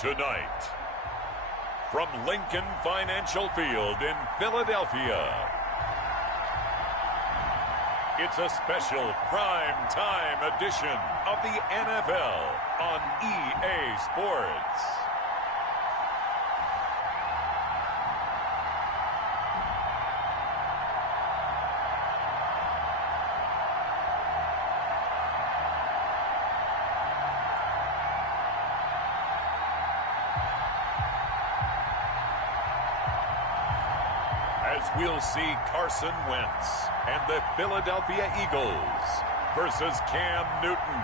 Tonight, from Lincoln Financial Field in Philadelphia, it's a special prime time edition of the NFL on EA Sports. As we'll see Carson Wentz and the Philadelphia Eagles versus Cam Newton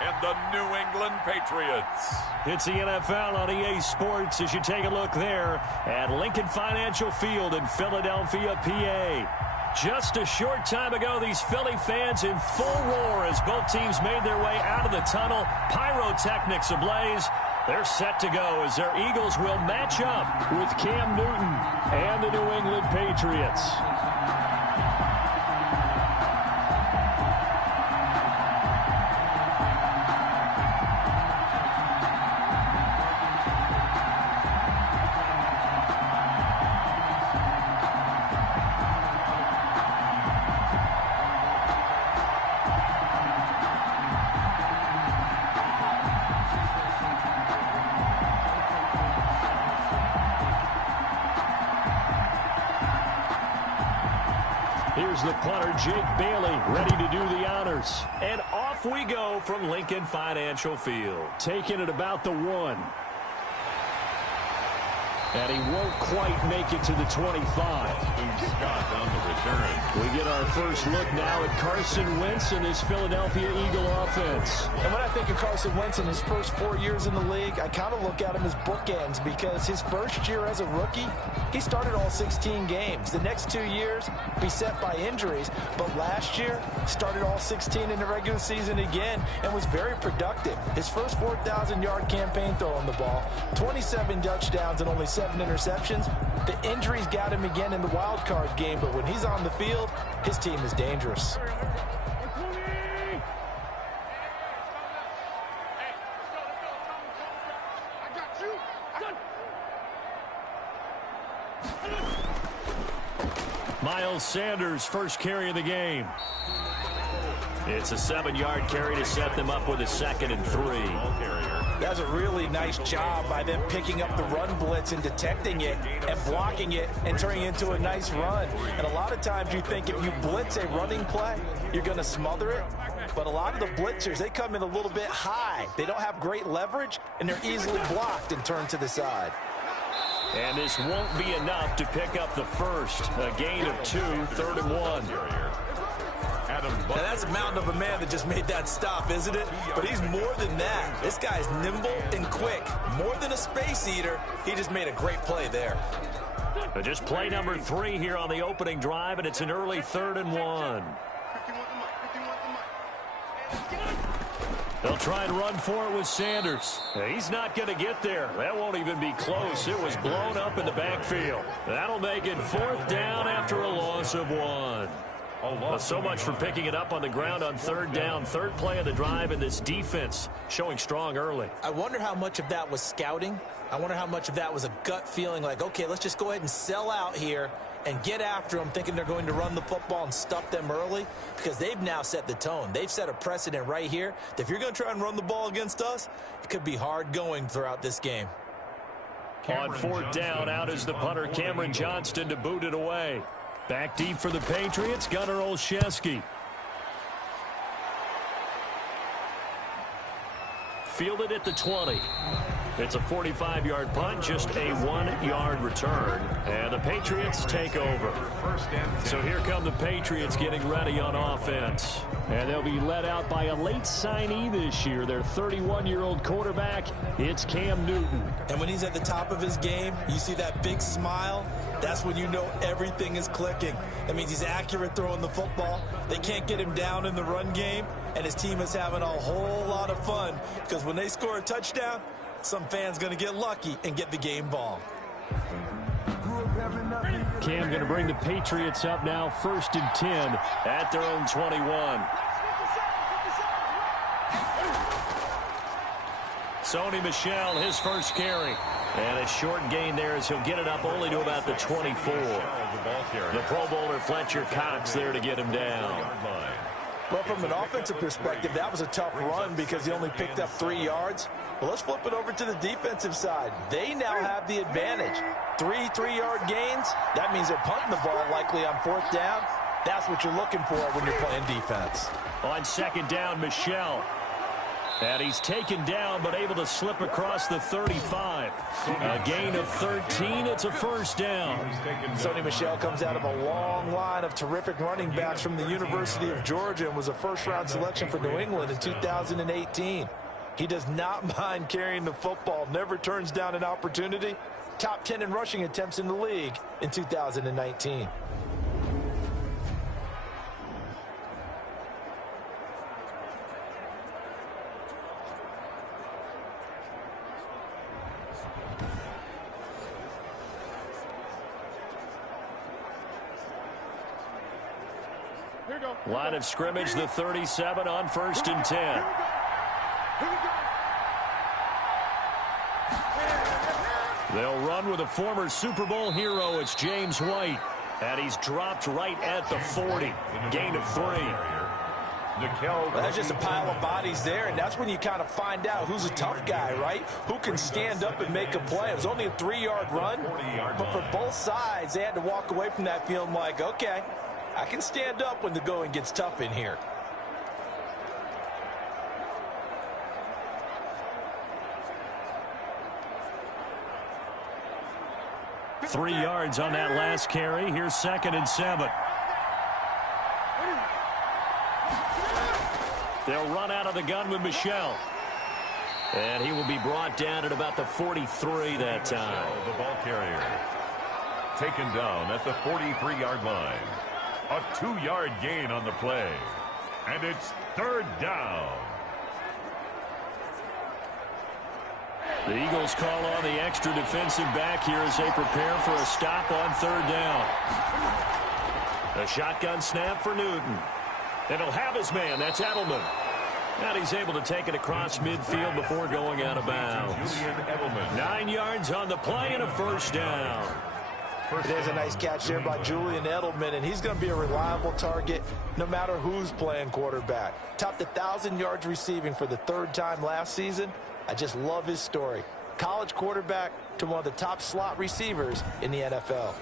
and the New England Patriots. It's the NFL on EA Sports as you take a look there at Lincoln Financial Field in Philadelphia, PA. Just a short time ago, these Philly fans in full roar as both teams made their way out of the tunnel. Pyrotechnics ablaze. They're set to go as their Eagles will match up with Cam Newton and the New England Patriots. Here's the punter, Jake Bailey, ready to do the honors. And off we go from Lincoln Financial Field. Taking it about the 1. And he won't quite make it to the 25. Scott on the return. We get our first look now at Carson Wentz and this Philadelphia Eagle offense. And when I think of Carson Wentz in his first 4 years in the league, I kind of look at him as bookends because his first year as a rookie, he started all 16 games. The next 2 years, beset by injuries. But last year, started all 16 in the regular season again and was very productive. His first 4,000-yard campaign throwing the ball, 27 touchdowns and only 7 interceptions. The injuries got him again in the wild card game, but when he's on the field, his team is dangerous. Miles Sanders, first carry of the game. It's a 7-yard carry to set them up with a 2nd and 3. That's a really nice job by them picking up the run blitz and detecting it and blocking it and turning it into a nice run. And a lot of times you think if you blitz a running play, you're going to smother it. But a lot of the blitzers, they come in a little bit high. They don't have great leverage, and they're easily blocked and turned to the side. And this won't be enough to pick up the first. A gain of 2, 3rd and 1. Now that's a mountain of a man that just made that stop, isn't it? But he's more than that. This guy's nimble and quick. More than a space eater, he just made a great play there. But just play number 3 here on the opening drive, and it's an early 3rd and 1. They'll try and run for it with Sanders. He's not going to get there. That won't even be close. It was blown up in the backfield. That'll make it 4th down after a loss of 1. So much for picking it up on the ground on 3rd down. 3rd play of the drive, and this defense showing strong early. I wonder how much of that was scouting. I wonder how much of that was a gut feeling like, okay, let's just go ahead and sell out here and get after them, thinking they're going to run the football and stuff them early, because they've now set the tone. They've set a precedent right here that if you're going to try and run the ball against us, it could be hard going throughout this game. On 4th down, out is the punter, Cameron Johnston, to boot it away. Back deep for the Patriots, Gunnar Olszewski. Fielded at the 20. It's a 45-yard punt, just a 1-yard return. And the Patriots take over. So here come the Patriots getting ready on offense. And they'll be led out by a late signee this year. Their 31-year-old quarterback, it's Cam Newton. And when he's at the top of his game, you see that big smile. That's when you know everything is clicking. That means he's accurate throwing the football. They can't get him down in the run game. And his team is having a whole lot of fun, because when they score a touchdown, some fan's going to get lucky and get the game ball. Cam going to bring the Patriots up now, 1st and 10 at their own 21. Sony Michel, his first carry. And a short gain there as he'll get it up only to about the 24. The Pro Bowler Fletcher Cox there to get him down. Well, from an offensive perspective, that was a tough run because he only picked up 3 yards. Well, let's flip it over to the defensive side. They now have the advantage. 3 3-yard gains. That means they're punting the ball likely on 4th down. That's what you're looking for when you're playing defense. On 2nd down, Michel. And he's taken down but able to slip across the 35. A gain of 13. It's a first down. Sony Michel comes out of a long line of terrific running backs from the University of Georgia and was a first-round selection for New England in 2018. He does not mind carrying the football, never turns down an opportunity. Top 10 in rushing attempts in the league in 2019. Line of scrimmage, the 37 on 1st and 10. They'll run with a former Super Bowl hero. It's James White. And he's dropped right at the 40. Gain of 3. Well, that's just a pile of bodies there, and that's when you kind of find out who's a tough guy, right? Who can stand up and make a play. It was only a 3-yard run, but for both sides, they had to walk away from that feeling like, okay, I can stand up when the going gets tough in here. Three yards on that last carry. Here's 2nd and 7. They'll run out of the gun with Michel. And he will be brought down at about the 43 that time. The ball carrier taken down at the 43-yard line. A 2-yard gain on the play. And it's 3rd down. The Eagles call on the extra defensive back here as they prepare for a stop on 3rd down. A shotgun snap for Newton. And he'll have his man. That's Edelman. And he's able to take it across midfield before going out of bounds. 9 yards on the play and a first down. There's a nice catch there by Julian Edelman, and he's going to be a reliable target no matter who's playing quarterback. Topped 1,000 yards receiving for the 3rd time last season. I just love his story. College quarterback to one of the top slot receivers in the NFL.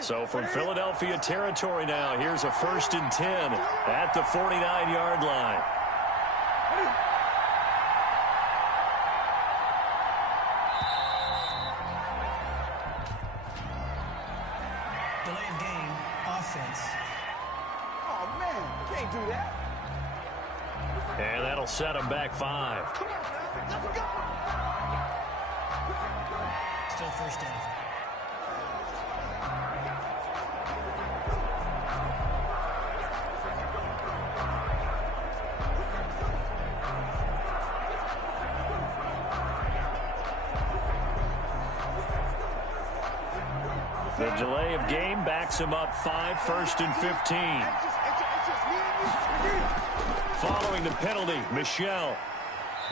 So from Philadelphia territory now, here's a 1st and 10 at the 49-yard line. Delayed game, offense. Oh, man, you can't do that. And that'll set him back 5. Still first down. The delay of game backs him up 5, 1st and 15. Following the penalty, Michel.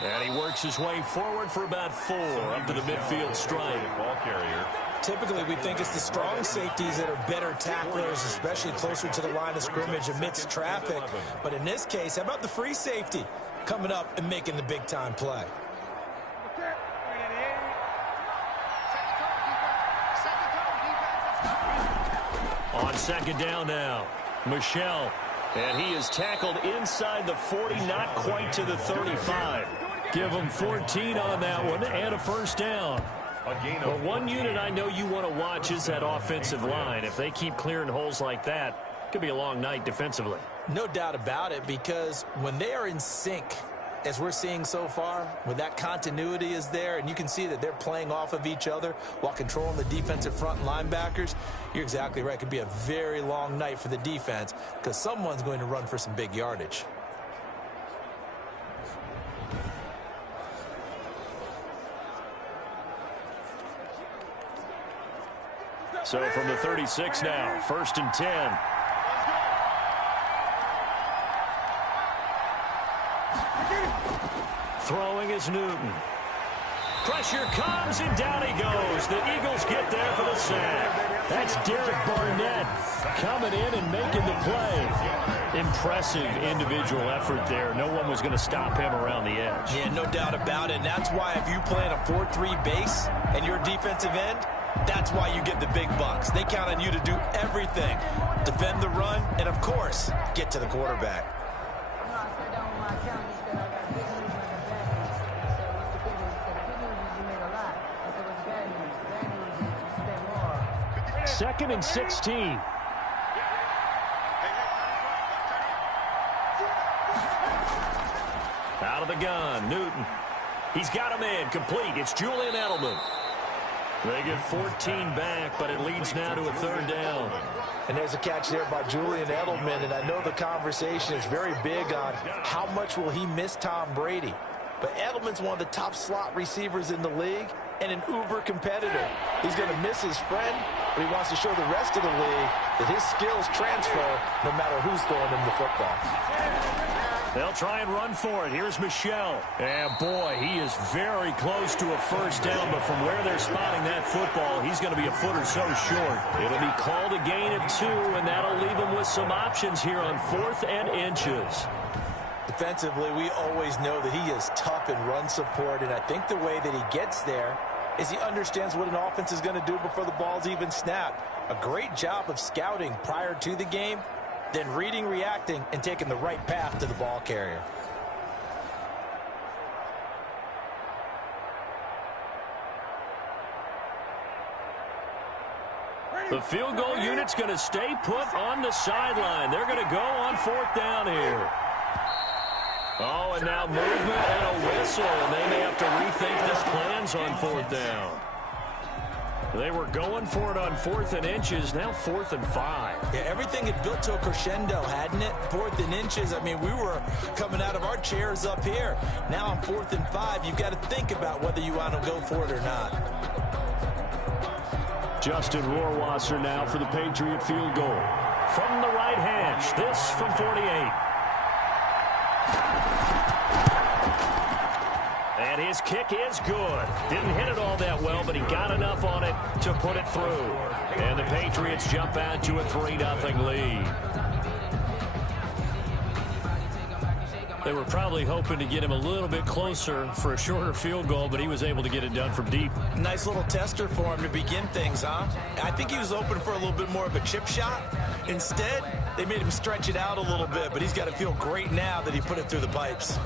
And he works his way forward for about 4 up to the midfield stripe. Ball carrier. Typically, we think it's the strong safeties that are better tacklers, especially closer to the line of scrimmage amidst traffic. But in this case, how about the free safety coming up and making the big-time play? On 2nd down now, Michel. And he is tackled inside the 40, not quite to the 35. Give him 14 on that one and a first down. But one unit I know you want to watch is that offensive line. If they keep clearing holes like that, it could be a long night defensively. No doubt about it, because when they are in sync, as we're seeing so far, when that continuity is there and you can see that they're playing off of each other while controlling the defensive front linebackers, you're exactly right. It could be a very long night for the defense because someone's going to run for some big yardage. So from the 36 now, 1st and 10. Throwing is Newton. Pressure comes, and down he goes. The Eagles get there for the sack. That's Derek Barnett coming in and making the play. Impressive individual effort there. No one was going to stop him around the edge. Yeah, no doubt about it. And that's why if you play in a 4-3 base and you're a defensive end, that's why you get the big bucks. They count on you to do everything. Defend the run and, of course, get to the quarterback. Second and 16. Out of the gun, Newton. He's got him in, complete. It's Julian Edelman. They get 14 back, but it leads now to a third down. And there's a catch there by Julian Edelman, and I know the conversation is very big on how much will he miss Tom Brady. But Edelman's one of the top slot receivers in the league and an uber competitor. He's going to miss his friend, but he wants to show the rest of the league that his skills transfer no matter who's throwing him the football. They'll try and run for it. Here's Michel. And boy, he is very close to a first down, but from where they're spotting that football, he's going to be a foot or so short. It'll be called a gain of 2, and that'll leave him with some options here on 4th and inches. Defensively, we always know that he is tough in run support, and I think the way that he gets there is he understands what an offense is going to do before the ball's even snapped. A great job of scouting prior to the game, then reading, reacting, and taking the right path to the ball carrier. The field goal unit's going to stay put on the sideline. They're going to go on 4th down here. Oh, and now movement and a whistle, and they may have to rethink their plans on 4th down. They were going for it on 4th and inches, now 4th and 5. Yeah, everything had built to a crescendo, hadn't it? 4th and inches, I mean, we were coming out of our chairs up here. Now on 4th and 5, you've got to think about whether you want to go for it or not. Justin Rohrwasser now for the Patriot field goal. From the right hash, this from 48. And his kick is good. Didn't hit it all that well, but he got enough on it to put it through. And the Patriots jump out to a 3-0 lead. They were probably hoping to get him a little bit closer for a shorter field goal, but he was able to get it done from deep. Nice little tester for him to begin things, huh? I think he was open for a little bit more of a chip shot. Instead, they made him stretch it out a little bit, but he's got to feel great now that he put it through the pipes.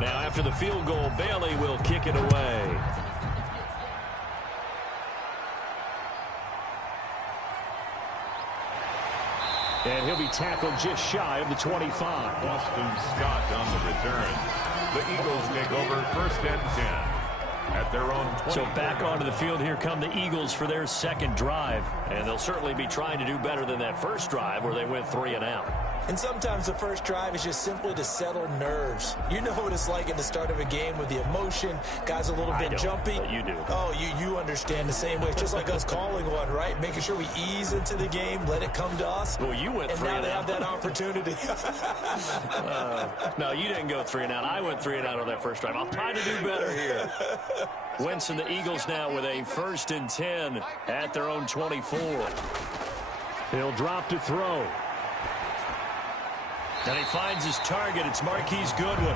Now, after the field goal, Bailey will kick it away. And he'll be tackled just shy of the 25. Boston Scott on the return. The Eagles take over 1st and 10 at their own 20. So back onto the field, here come the Eagles for their second drive. And they'll certainly be trying to do better than that first drive where they went 3 and out. And sometimes the first drive is just simply to settle nerves. You know what it's like at the start of a game with the emotion. Guys a little bit jumpy. But you do. Oh, you understand the same way. It's just like us calling one, right? Making sure we ease into the game, let it come to us. Well, you went 3 and out. And now they have that opportunity. No, you didn't go 3 and out. I went 3 and out on that first drive. I'll try to do better here. Wentz and the Eagles now with a 1st and 10 at their own 24. He'll drop to throw. And he finds his target. It's Marquise Goodwin.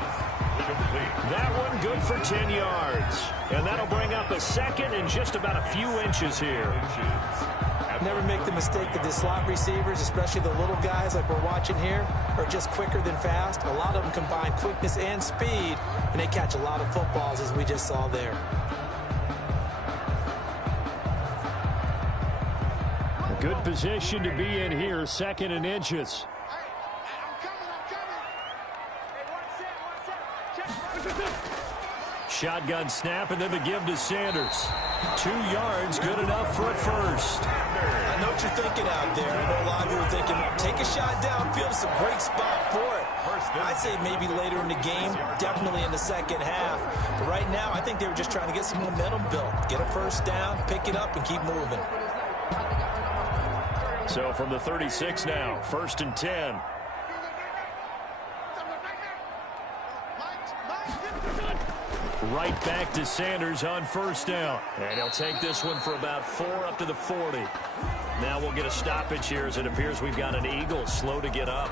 That one good for 10 yards. And that'll bring up a second and just about a few inches here. Never make the mistake that the slot receivers, especially the little guys like we're watching here, are just quicker than fast. A lot of them combine quickness and speed, and they catch a lot of footballs, as we just saw there. A good position to be in here, 2nd and inches. Shotgun snap, and then the give to Sanders. 2 yards, good enough for a first. I know what you're thinking out there. I know a lot of you are thinking, take a shot downfield. It's a great spot for it. I'd say maybe later in the game, definitely in the second half. But right now, I think they were just trying to get some momentum built. Get a first down, pick it up, and keep moving. So from the 36 now, 1st and 10. Right back to Sanders on 1st down. And he'll take this one for about 4 up to the 40. Now we'll get a stoppage here as it appears we've got an Eagle slow to get up.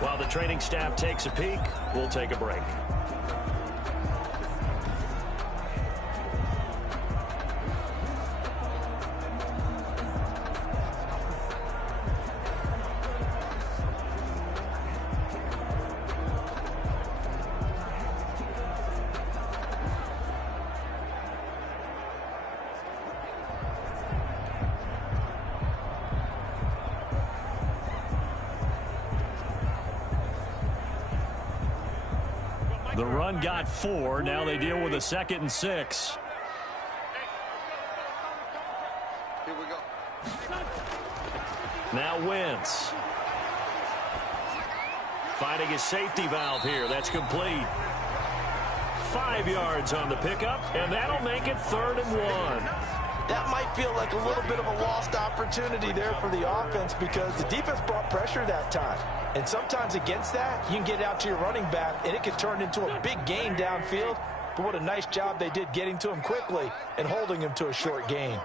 While the training staff takes a peek, we'll take a break. The run got 4. Now they deal with a 2nd and 6. Here we go. Now Wentz. Finding his safety valve here. That's complete. 5 yards on the pickup, and that'll make it 3rd and 1. That might feel like a little bit of a lost opportunity there for the offense because the defense brought pressure that time. And sometimes against that, you can get out to your running back, and it can turn into a big gain downfield. But what a nice job they did getting to him quickly and holding him to a short gain.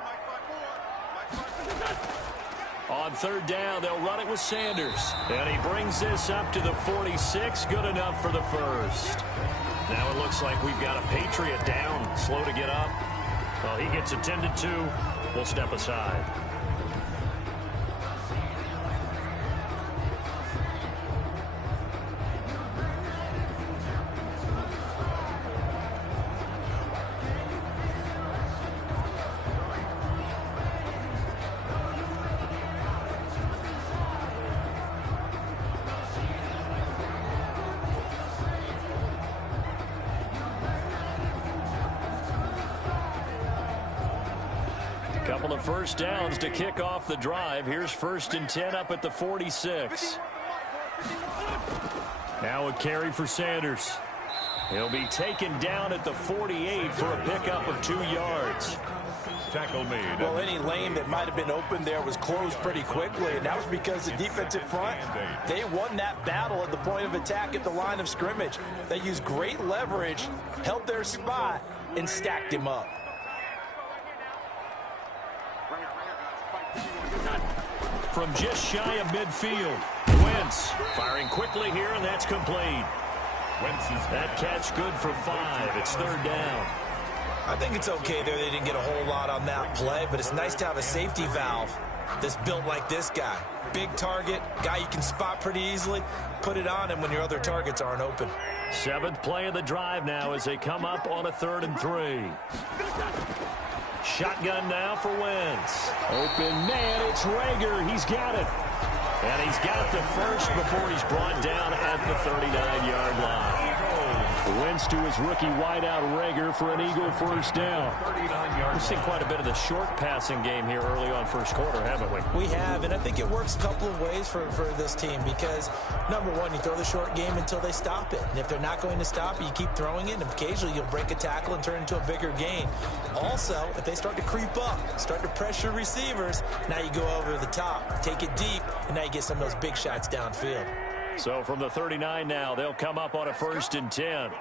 On 3rd down, they'll run it with Sanders. And he brings this up to the 46. Good enough for the first. Now it looks like we've got a Patriot down, slow to get up. Well, he gets attended to. We'll step aside. Couple of first downs to kick off the drive. Here's 1st and 10 up at the 46. Now a carry for Sanders. He'll be taken down at the 48 for a pickup of 2 yards. Tackle made. Well, any lane that might have been open there was closed pretty quickly, and that was because the defensive front, they won that battle at the point of attack at the line of scrimmage. They used great leverage, held their spot, and stacked him up. From just shy of midfield, Wentz firing quickly here, and that's complete. That catch good for 5. It's 3rd down. I think it's okay there. They didn't get a whole lot on that play, but it's nice to have a safety valve that's built like this guy. Big target, guy you can spot pretty easily. Put it on him when your other targets aren't open. 7th play of the drive now as they come up on a 3rd and 3. Shotgun now for Wentz. Open man, it's Rager. He's got it. And he's got the first before he's brought down at the 39-yard line. Wentz to his rookie wideout Rager for an Eagle first down. We've seen quite a bit of the short passing game here early on first quarter, haven't we? We have, and I think it works a couple of ways for this team because, number one, you throw the short game until they stop it. And if they're not going to stop it, you keep throwing it, and occasionally you'll break a tackle and turn it into a bigger gain. Also, if they start to creep up, start to pressure receivers, now you go over the top, take it deep, and now you get some of those big shots downfield. So from the 39 now, they'll come up on a 1st and 10.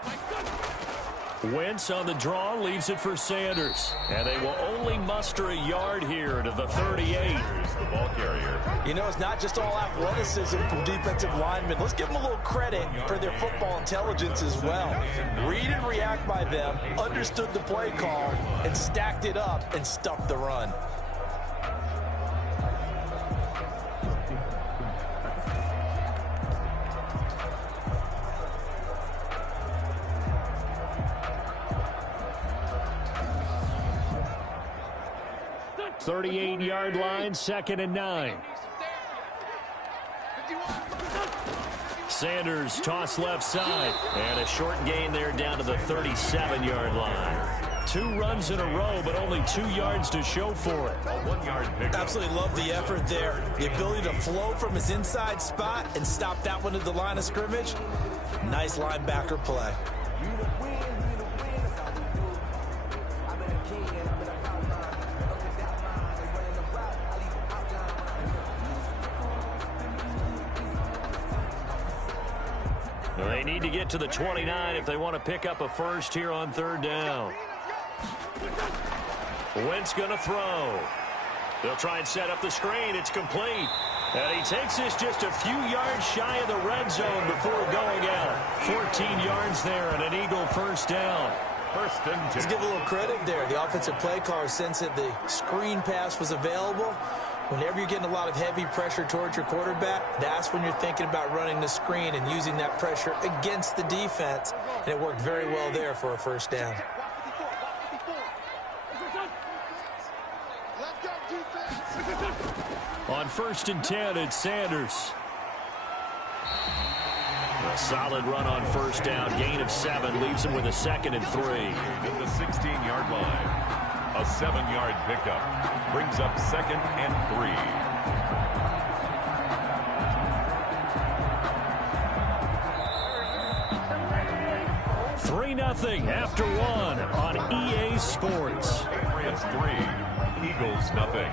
Wentz on the draw, leaves it for Sanders. And they will only muster a yard here to the 38. The ball carrier. You know, it's not just all athleticism from defensive linemen. Let's give them a little credit for their football intelligence as well. Read and react by them, understood the play call, and stacked it up and stuffed the run. .38-yard line, 2nd and 9. Sanders toss left side. And a short gain there down to the 37-yard line. 2 runs in a row, but only 2 yards to show for it. A 1-yard pickup. Absolutely love the effort there. The ability to flow from his inside spot and stop that one at the line of scrimmage. Nice linebacker play. They need to get to the 29 if they want to pick up a first here on 3rd down. Wentz going to throw. They'll try and set up the screen. It's complete. And he takes this just a few yards shy of the red zone before going out. 14 yards there and an Eagle first down. First and 10. Let's give a little credit there. The offensive play caller sensed that the screen pass was available. Whenever you're getting a lot of heavy pressure towards your quarterback, that's when you're thinking about running the screen and using that pressure against the defense. And it worked very well there for a first down. On 1st and 10, it's Sanders. A solid run on 1st down. Gain of 7 leaves him with a 2nd and 3. At the 16-yard line. A 7-yard pickup brings up 2nd and 3. 3-0 after 1 on EA Sports. Patriots 3, Eagles nothing.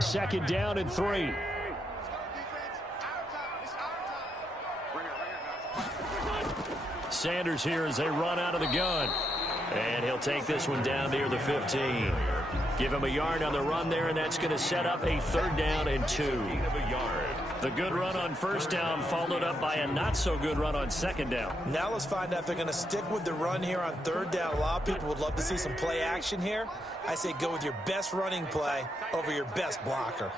Second down and 3. Sanders here as they run out of the gun. And he'll take this one down near the 15. Give him a yard on the run there, and that's going to set up a 3rd down and 2. The good run on 1st down followed up by a not-so-good run on 2nd down. Now let's find out if they're going to stick with the run here on 3rd down. A lot of people would love to see some play action here. I say go with your best running play over your best blocker.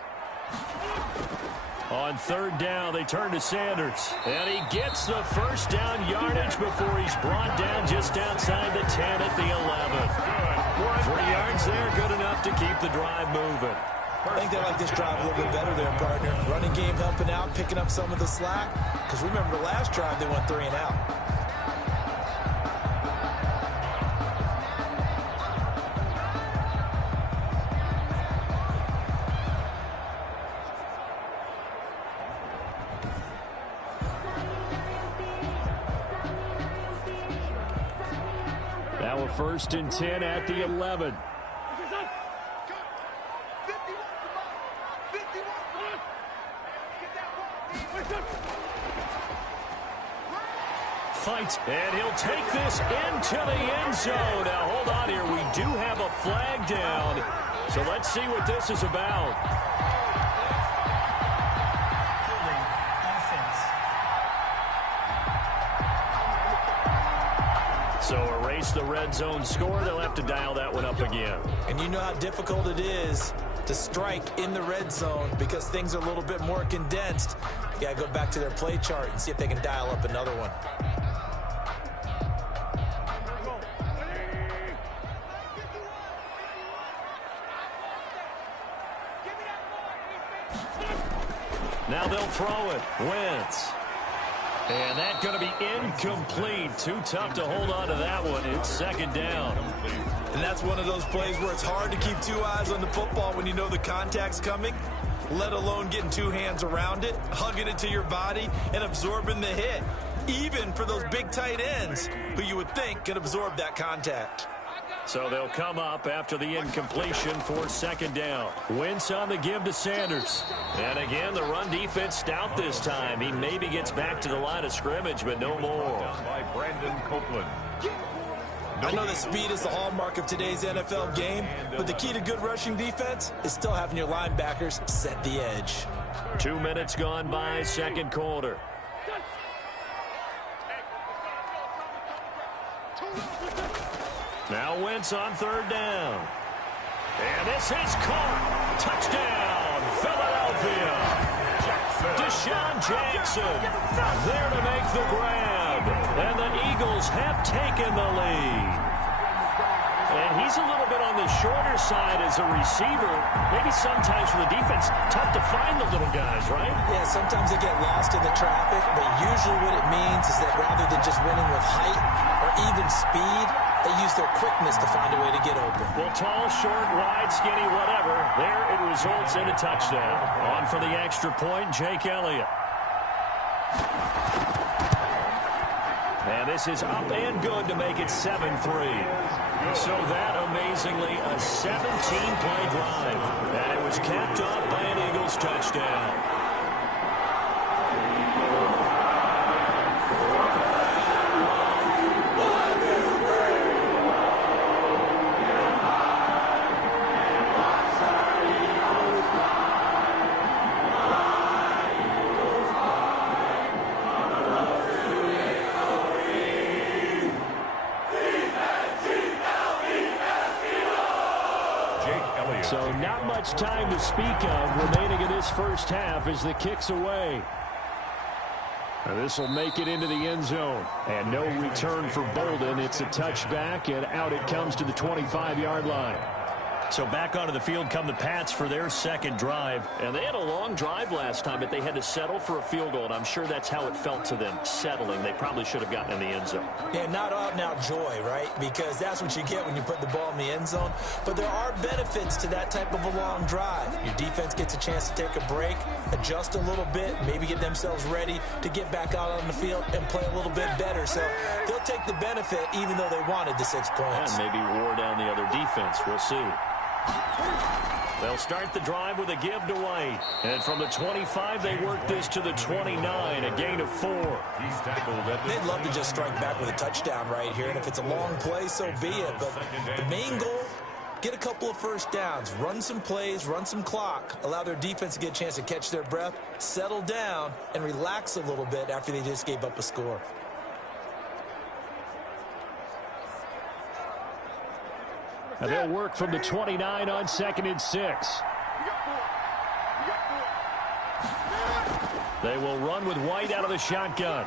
On 3rd down, they turn to Sanders. And he gets the 1st down yardage before he's brought down just outside the 10 at the 11. 3 yards there, good enough to keep the drive moving. I think they like this drive a little bit better there, partner. Running game helping out, picking up some of the slack. Because remember the last drive, they went 3 and out. Now a 1st and 10 at the 11. Fights, and he'll take this into the end zone. Now, hold on here. We do have a flag down, so let's see what this is about. So erase the red zone score. They'll have to dial that one up again. And you know how difficult it is to strike in the red zone because things are a little bit more condensed. You got to go back to their play chart and see if they can dial up another one. Now they'll throw it. Wentz. And that's going to be incomplete. Too tough to hold on to that one. It's 2nd down. And that's one of those plays where it's hard to keep 2 eyes on the football when you know the contact's coming, let alone getting 2 hands around it, hugging it to your body, and absorbing the hit, even for those big tight ends who you would think could absorb that contact. So they'll come up after the incompletion for 2nd down. Wentz on the give to Sanders. And again, the run defense stout this time. He maybe gets back to the line of scrimmage, but no more. By Brandon Copeland. I know that speed is the hallmark of today's NFL game, but the key to good rushing defense is still having your linebackers set the edge. 2 minutes gone by, 2nd quarter. Now Wentz on 3rd down. And this is caught. Touchdown, Philadelphia. Deshaun Jackson there to make the grab. And the Eagles have taken the lead. And he's a little bit on the shorter side as a receiver. Maybe sometimes for the defense, tough to find the little guys, right? Yeah, sometimes they get lost in the traffic, but usually what it means is that rather than just winning with height or even speed, they use their quickness to find a way to get open. Well, tall, short, wide, skinny, whatever. There it results in a touchdown. On for the extra point, Jake Elliott. And this is up and good to make it 7-3. So that, amazingly, a 17-play drive. And it was capped off by an Eagles touchdown. So not much time to speak of remaining in this first half as the kick's away. This will make it into the end zone. And no return for Bolden. It's a touchback, and out it comes to the 25-yard line. So back onto the field come the Pats for their second drive. And they had a long drive last time, but they had to settle for a field goal. And I'm sure that's how it felt to them, settling. They probably should have gotten in the end zone. Yeah, not out-and-out joy, right? Because that's what you get when you put the ball in the end zone. But there are benefits to that type of a long drive. Your defense gets a chance to take a break, adjust a little bit, maybe get themselves ready to get back out on the field and play a little bit better. So they'll take the benefit even though they wanted the 6 points. And maybe wore down the other defense. We'll see. They'll start the drive with a give to White. And from the 25, they work this to the 29, a gain of 4. They'd love to just strike back with a touchdown right here. And if it's a long play, so be it. But the main goal, get a couple of first downs, run some plays, run some clock, allow their defense to get a chance to catch their breath, settle down, and relax a little bit after they just gave up a score. And they'll work from the 29 on 2nd and 6. They will run with White out of the shotgun.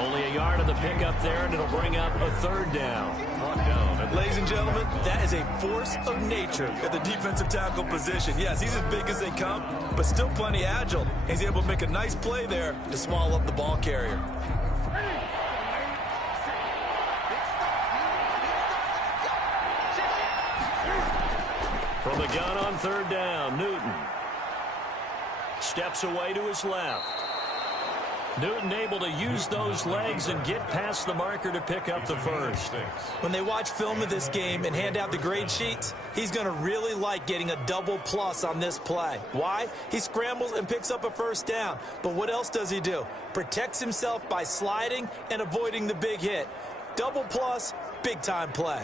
Only a yard of the pickup there, and it'll bring up a 3rd down. Ladies and gentlemen, that is a force of nature at the defensive tackle position. Yes, he's as big as they come, but still plenty agile. He's able to make a nice play there to swallow up the ball carrier. From the gun on 3rd down, Newton steps away to his left. Newton able to use those legs and get past the marker to pick up the first. When they watch film of this game and hand out the grade sheets, he's going to really like getting a double plus on this play. Why? He scrambles and picks up a 1st down. But what else does he do? Protects himself by sliding and avoiding the big hit. Double plus, big-time play.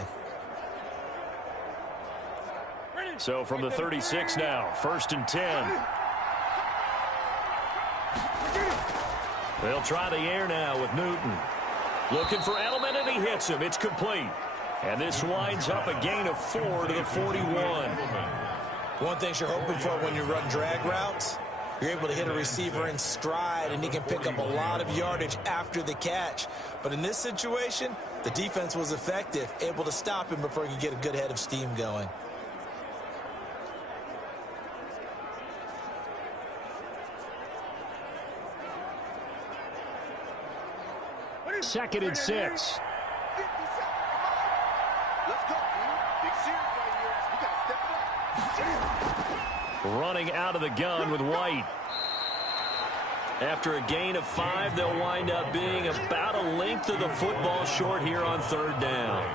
So from the 36 now, 1st and 10. They'll try the air now with Newton. Looking for Edelman, and he hits him. It's complete. And this winds up a gain of 4 to the 41. One thing you're hoping for when you run drag routes, you're able to hit a receiver in stride, and he can pick up a lot of yardage after the catch. But in this situation, the defense was effective, able to stop him before he could get a good head of steam going. Second and 6. Running out of the gun with White. After a gain of 5, they'll wind up being about a length of the football short here on 3rd down.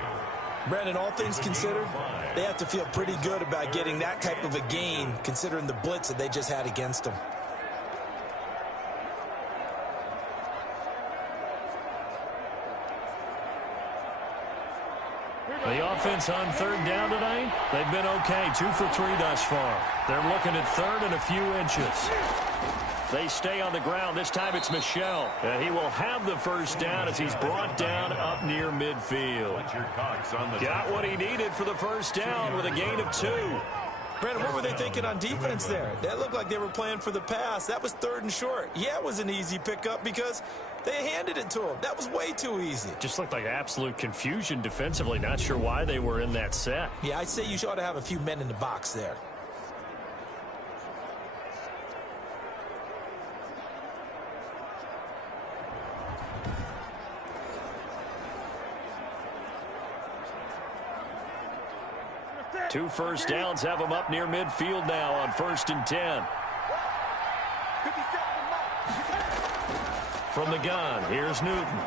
Brandon, all things considered, they have to feel pretty good about getting that type of a gain considering the blitz that they just had against them. The offense on 3rd down tonight, they've been okay. 2 for 3 thus far. They're looking at 3rd and a few inches. They stay on the ground. This time it's Michel. He will have the 1st down as he's brought down up near midfield. Got what he needed for the 1st down with a gain of 2. Brandon, what were they thinking on defense there? That looked like they were playing for the pass. That was 3rd and short. Yeah, it was an easy pickup because they handed it to him. That was way too easy. Just looked like absolute confusion defensively. Not sure why they were in that set. Yeah, I'd say you ought to have a few men in the box there. Two first downs have them up near midfield now on 1st and 10. From the gun, here's Newton.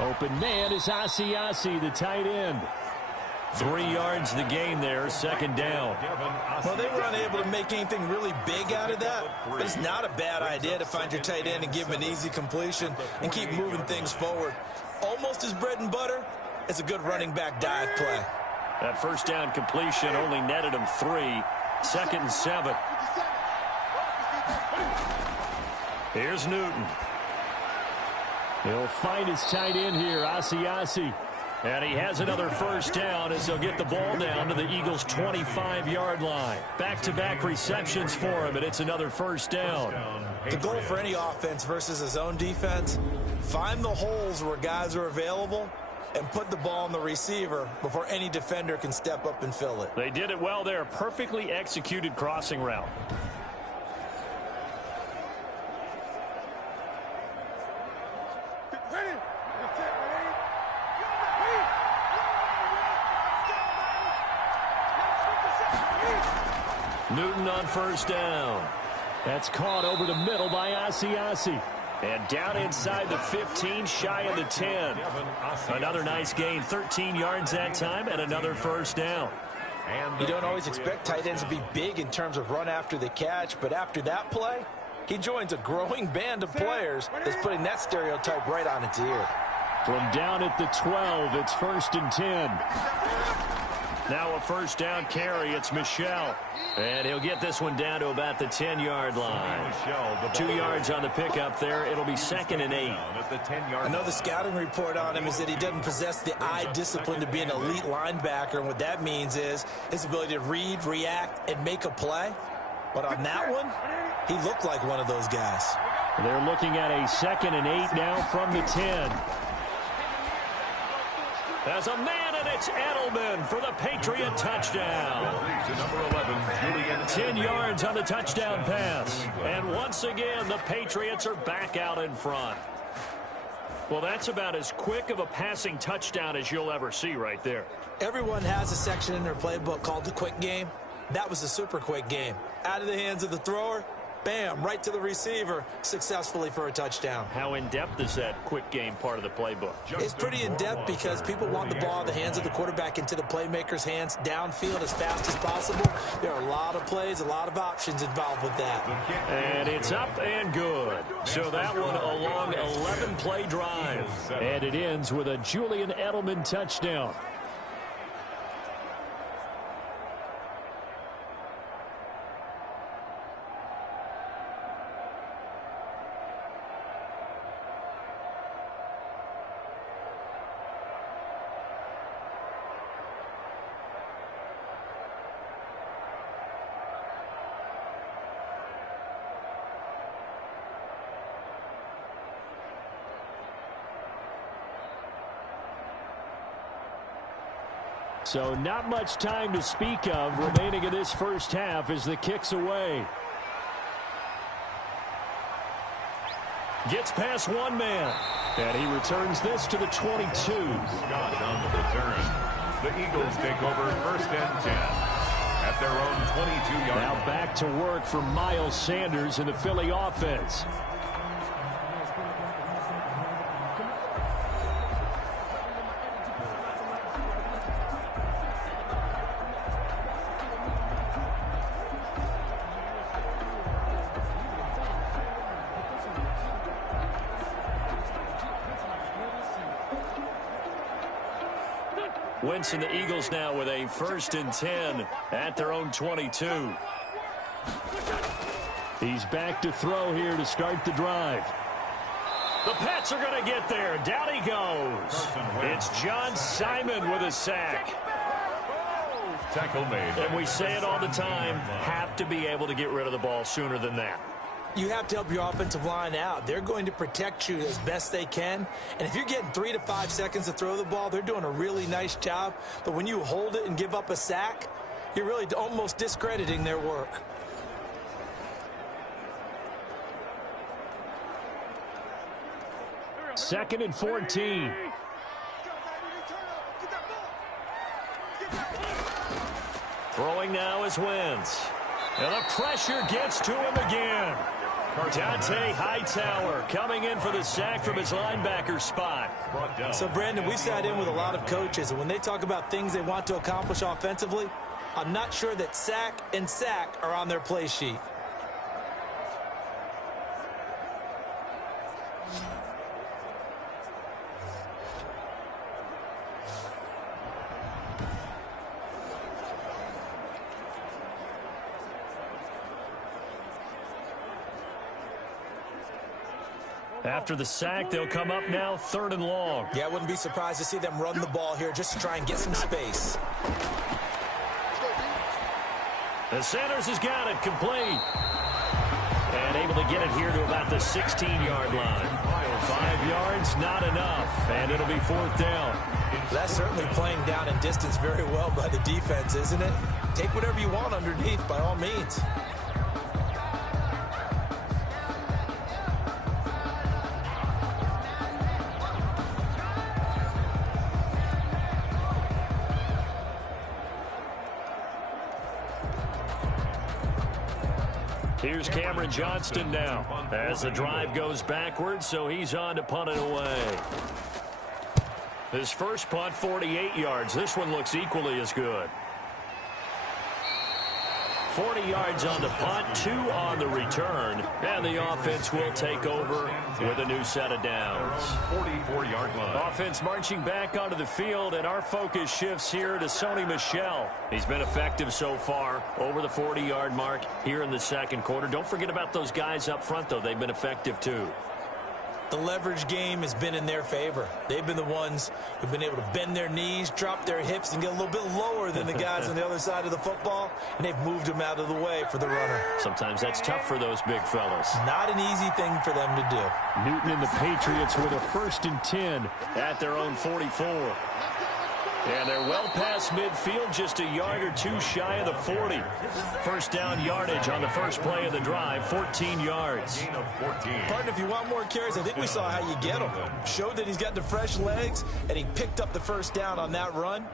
Open man is Asiasi, the tight end. 3 yards the gain there, 2nd down. Well, they were unable to make anything really big out of that, but it's not a bad idea to find your tight end and give him an easy completion and keep moving things forward. Almost his bread and butter. It's a good running back dive play. That first down completion only netted him 3. 2nd and 7. Here's Newton. He'll find his tight end here, Asiasi. And he has another first down as he'll get the ball down to the Eagles' 25-yard line. Back-to-back receptions for him, and it's another first down. The goal for any offense versus his own defense, find the holes where guys are available and put the ball on the receiver before any defender can step up and fill it. They did it well there. Perfectly executed crossing route. Newton on first down. That's caught over the middle by Asiasi. And down inside the 15, shy of the 10. Another nice gain, 13 yards that time, and another first down. You don't always expect tight ends to be big in terms of run after the catch, but after that play, he joins a growing band of players that's putting that stereotype right on its ear. From down at the 12, it's 1st and 10. Now a first down carry, it's Michel. And he'll get this one down to about the 10-yard line. 2 yards on the pickup there. It'll be 2nd and 8. I know the scouting report on him is that he doesn't possess the eye discipline to be an elite linebacker. And what that means is his ability to read, react, and make a play. But on that one, he looked like one of those guys. They're looking at a 2nd and 8 now from the 10. There's a man, and it's Edelman for the Patriot touchdown. 10 yards on the touchdown pass. And once again, the Patriots are back out in front. Well, that's about as quick of a passing touchdown as you'll ever see right there. Everyone has a section in their playbook called the quick game. That was a super quick game. Out of the hands of the thrower, bam, right to the receiver, successfully for a touchdown. How in-depth is that quick game part of the playbook? It's pretty in-depth because people want the ball in the hands of the quarterback into the playmaker's hands downfield as fast as possible. There are a lot of plays, a lot of options involved with that. And it's up and good. So that one a long 11-play drive. And it ends with a Julian Edelman touchdown. So not much time to speak of remaining in this first half as the kick's away. Gets past one man. And he returns this to the 22. Scott on the return. The Eagles take over 1st and 10 at their own 22-yard line. Now back to work for Miles Sanders in the Philly offense. Wentz and the Eagles now with a 1st and 10 at their own 22. He's back to throw here to start the drive. The Pats are going to get there. Down he goes. It's John Simon with a sack. Tackle made. And we say it all the time, have to be able to get rid of the ball sooner than that. You have to help your offensive line out. They're going to protect you as best they can. And if you're getting 3 to 5 seconds to throw the ball, they're doing a really nice job. But when you hold it and give up a sack, you're really almost discrediting their work. Second and 14. Throwing now is Wentz. And the pressure gets to him again. Dante Hightower coming in for the sack from his linebacker spot. So, Brandon, we sat in with a lot of coaches, and when they talk about things they want to accomplish offensively, I'm not sure that sack and sack are on their play sheet. After the sack, they'll come up now 3rd and long. Yeah, I wouldn't be surprised to see them run the ball here just to try and get some space. And Sanders has got it complete. And able to get it here to about the 16-yard line. 5 yards, not enough. And it'll be 4th down. That's certainly playing down in distance very well by the defense, isn't it? Take whatever you want underneath, by all means. Here's Cameron Johnston now as the drive goes backwards, so he's on to punt it away. His first punt, 48 yards. This one looks equally as good. 40 yards on the punt, 2 on the return, and the offense will take over with a new set of downs. 44-yard line. Offense marching back onto the field, and our focus shifts here to Sony Michel. He's been effective so far, over the 40-yard mark here in the second quarter. Don't forget about those guys up front, though. They've been effective, too. The leverage game has been in their favor. They've been the ones who've been able to bend their knees, drop their hips, and get a little bit lower than the guys on the other side of the football, and they've moved them out of the way for the runner. Sometimes that's tough for those big fellas. Not an easy thing for them to do. Newton and the Patriots with a 1st and 10 at their own 44. And they're well past midfield, just a yard or 2 shy of the 40. First down yardage on the first play of the drive, 14 yards. Partner, if you want more carries, I think we saw how you get them. Showed that he's got the fresh legs, and he picked up the first down on that run.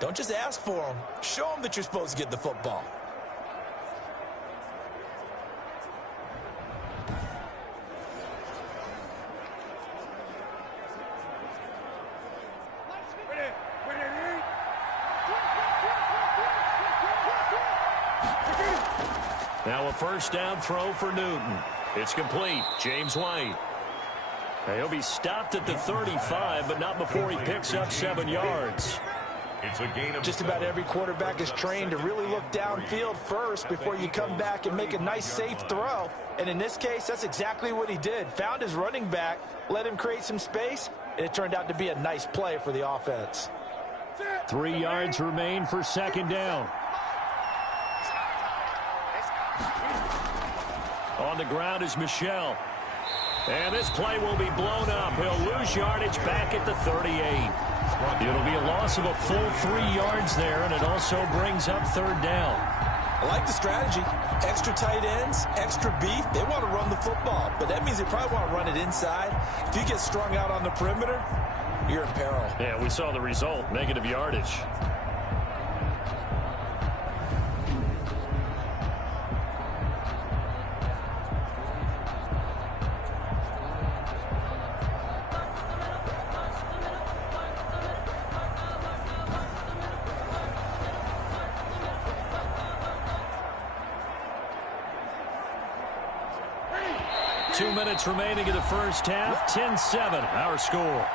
Don't just ask for them. Show them that you're supposed to get the football. Now a first down throw for Newton. It's complete. James White. He'll be stopped at the 35, but not before he picks up 7 yards. It's a gain of just about every quarterback is trained to really look downfield first before you come back and make a nice, safe throw. And in this case, that's exactly what he did. Found his running back, let him create some space, and it turned out to be a nice play for the offense. 3 yards remain for second down. On the ground is Michel. And this play will be blown up. He'll lose yardage back at the 38. It'll be a loss of a full 3 yards there, and it also brings up 3rd down. I like the strategy. Extra tight ends, extra beef. They want to run the football, but that means they probably want to run it inside. If you get strung out on the perimeter, you're in peril. Yeah, we saw the result, negative yardage. Two minutes remaining in the first half. 10-7, our score.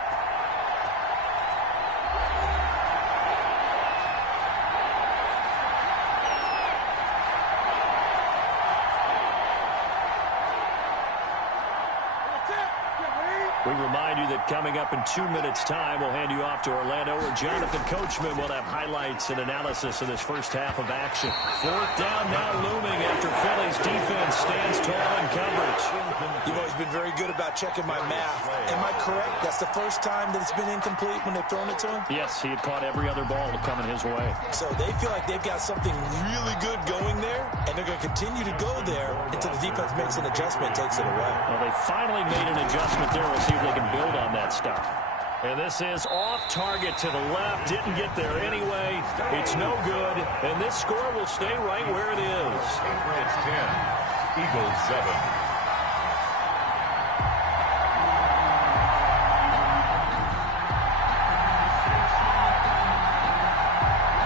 We remind you that coming up in 2 minutes' time, we'll hand you off to Orlando, where Jonathan Coachman will have highlights and analysis of this first half of action. Fourth down now looming after Philly's defense stands tall in coverage. You've always been very good about checking my math. Am I correct? That's the first time that it's been incomplete when they've thrown it to him? Yes, he had caught every other ball coming his way. So they feel like they've got something really good going there, and they're going to continue to go there until the defense makes an adjustment and takes it away. Well, they finally made an adjustment there. We'll see if they can build on that stuff. And this is off target to the left. Didn't get there anyway. It's no good. And this score will stay right where it is. Patriots 10, Eagles 7.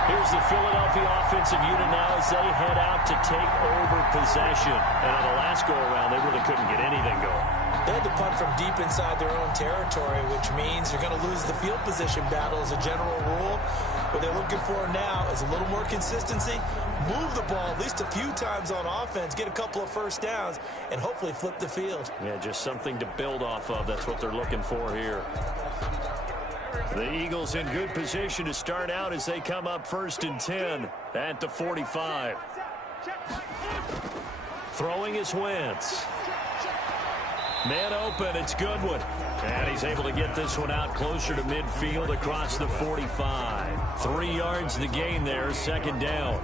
Here's the Philadelphia offensive unit now as they head out to take over possession. And on the last go-around, they really couldn't get anything going. They had to punt from deep inside their own territory, which means you're going to lose the field position battle as a general rule. What they're looking for now is a little more consistency, move the ball at least a few times on offense, get a couple of first downs, and hopefully flip the field. Yeah, just something to build off of. That's what they're looking for here. The Eagles in good position to start out as they come up 1st and 10 at the 45. Throwing is Wentz. Man open, it's Goodwin. And he's able to get this one out closer to midfield across the 45. 3 yards to gain there, 2nd down.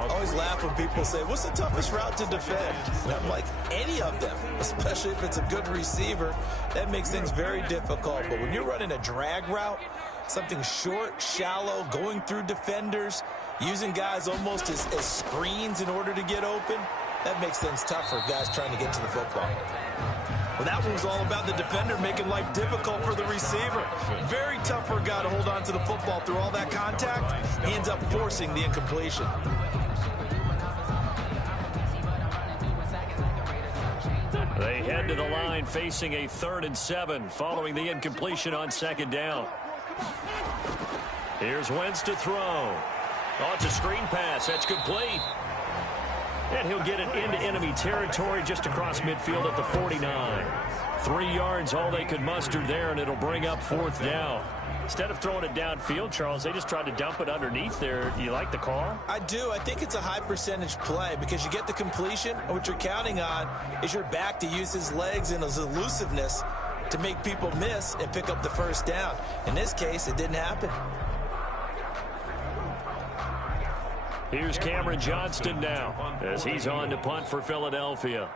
I always laugh when people say, what's the toughest route to defend? And I'm like, any of them, especially if it's a good receiver. That makes things very difficult. But when you're running a drag route, something short, shallow, going through defenders, using guys almost as screens in order to get open, that makes things tough for guys trying to get to the football. Well, that one was all about the defender making life difficult for the receiver. Very tough for a guy to hold on to the football through all that contact. He ends up forcing the incompletion. They head to the line facing a 3rd and 7 following the incompletion on 2nd down. Here's Wentz to throw. Oh, it's a screen pass. That's complete. And he'll get it into enemy territory just across midfield at the 49. 3 yards, all they could muster there, and it'll bring up 4th down. Instead of throwing it downfield, Charles, they just tried to dump it underneath there. You like the call? I do. I think it's a high percentage play because you get the completion, and what you're counting on is your back to use his legs and his elusiveness to make people miss and pick up the 1st down. In this case, it didn't happen. Here's Cameron Johnston now as he's on to punt for Philadelphia.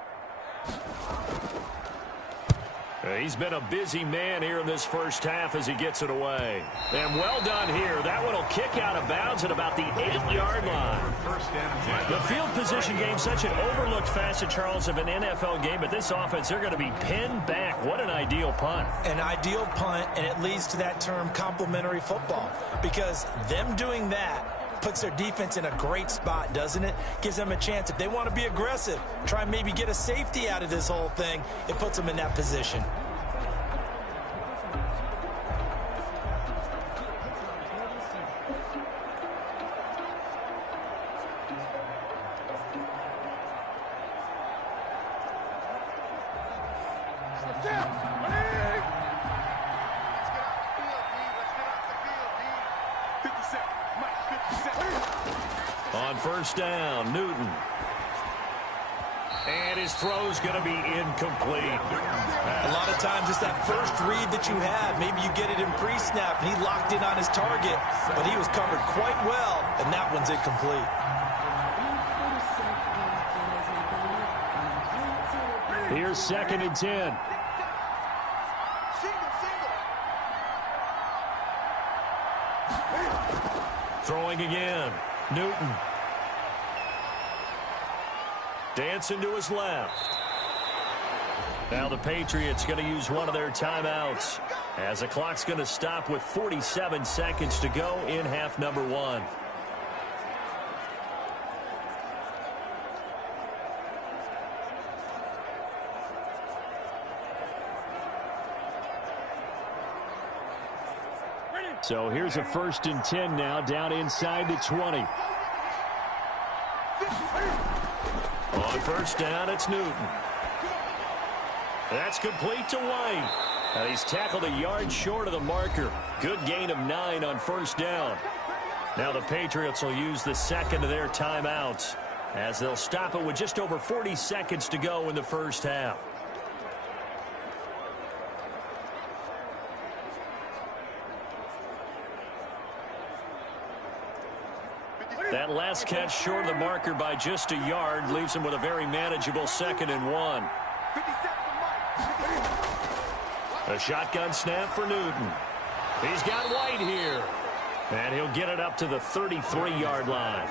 He's been a busy man here in this first half as he gets it away. And well done here. That one will kick out of bounds at about the 8-yard line. The field position game, such an overlooked facet, Charles, of an NFL game. But this offense, they're going to be pinned back. What an ideal punt. An ideal punt, and it leads to that term complementary football. Because them doing that puts their defense in a great spot, doesn't it? Gives them a chance. If they want to be aggressive, try and maybe get a safety out of this whole thing, it puts them in that position. On 1st down, Newton. And his throw's going to be incomplete. A lot of times it's that first read that you have. Maybe you get it in pre-snap, and he locked in on his target, but he was covered quite well, and that one's incomplete. Here's 2nd and 10. Throwing again. Newton. Dancing to his left. Now the Patriots going to use one of their timeouts as the clock's going to stop with 47 seconds to go in half number 1. So here's a 1st and 10 now down inside the 20. On 1st down, it's Newton. That's complete to White. He's tackled a yard short of the marker. Good gain of 9 on first down. Now the Patriots will use the second of their timeouts as they'll stop it with just over 40 seconds to go in the first half. That last catch short of the marker by just a yard leaves him with a very manageable 2nd and 1. A shotgun snap for Newton. He's got White here. And he'll get it up to the 33-yard line.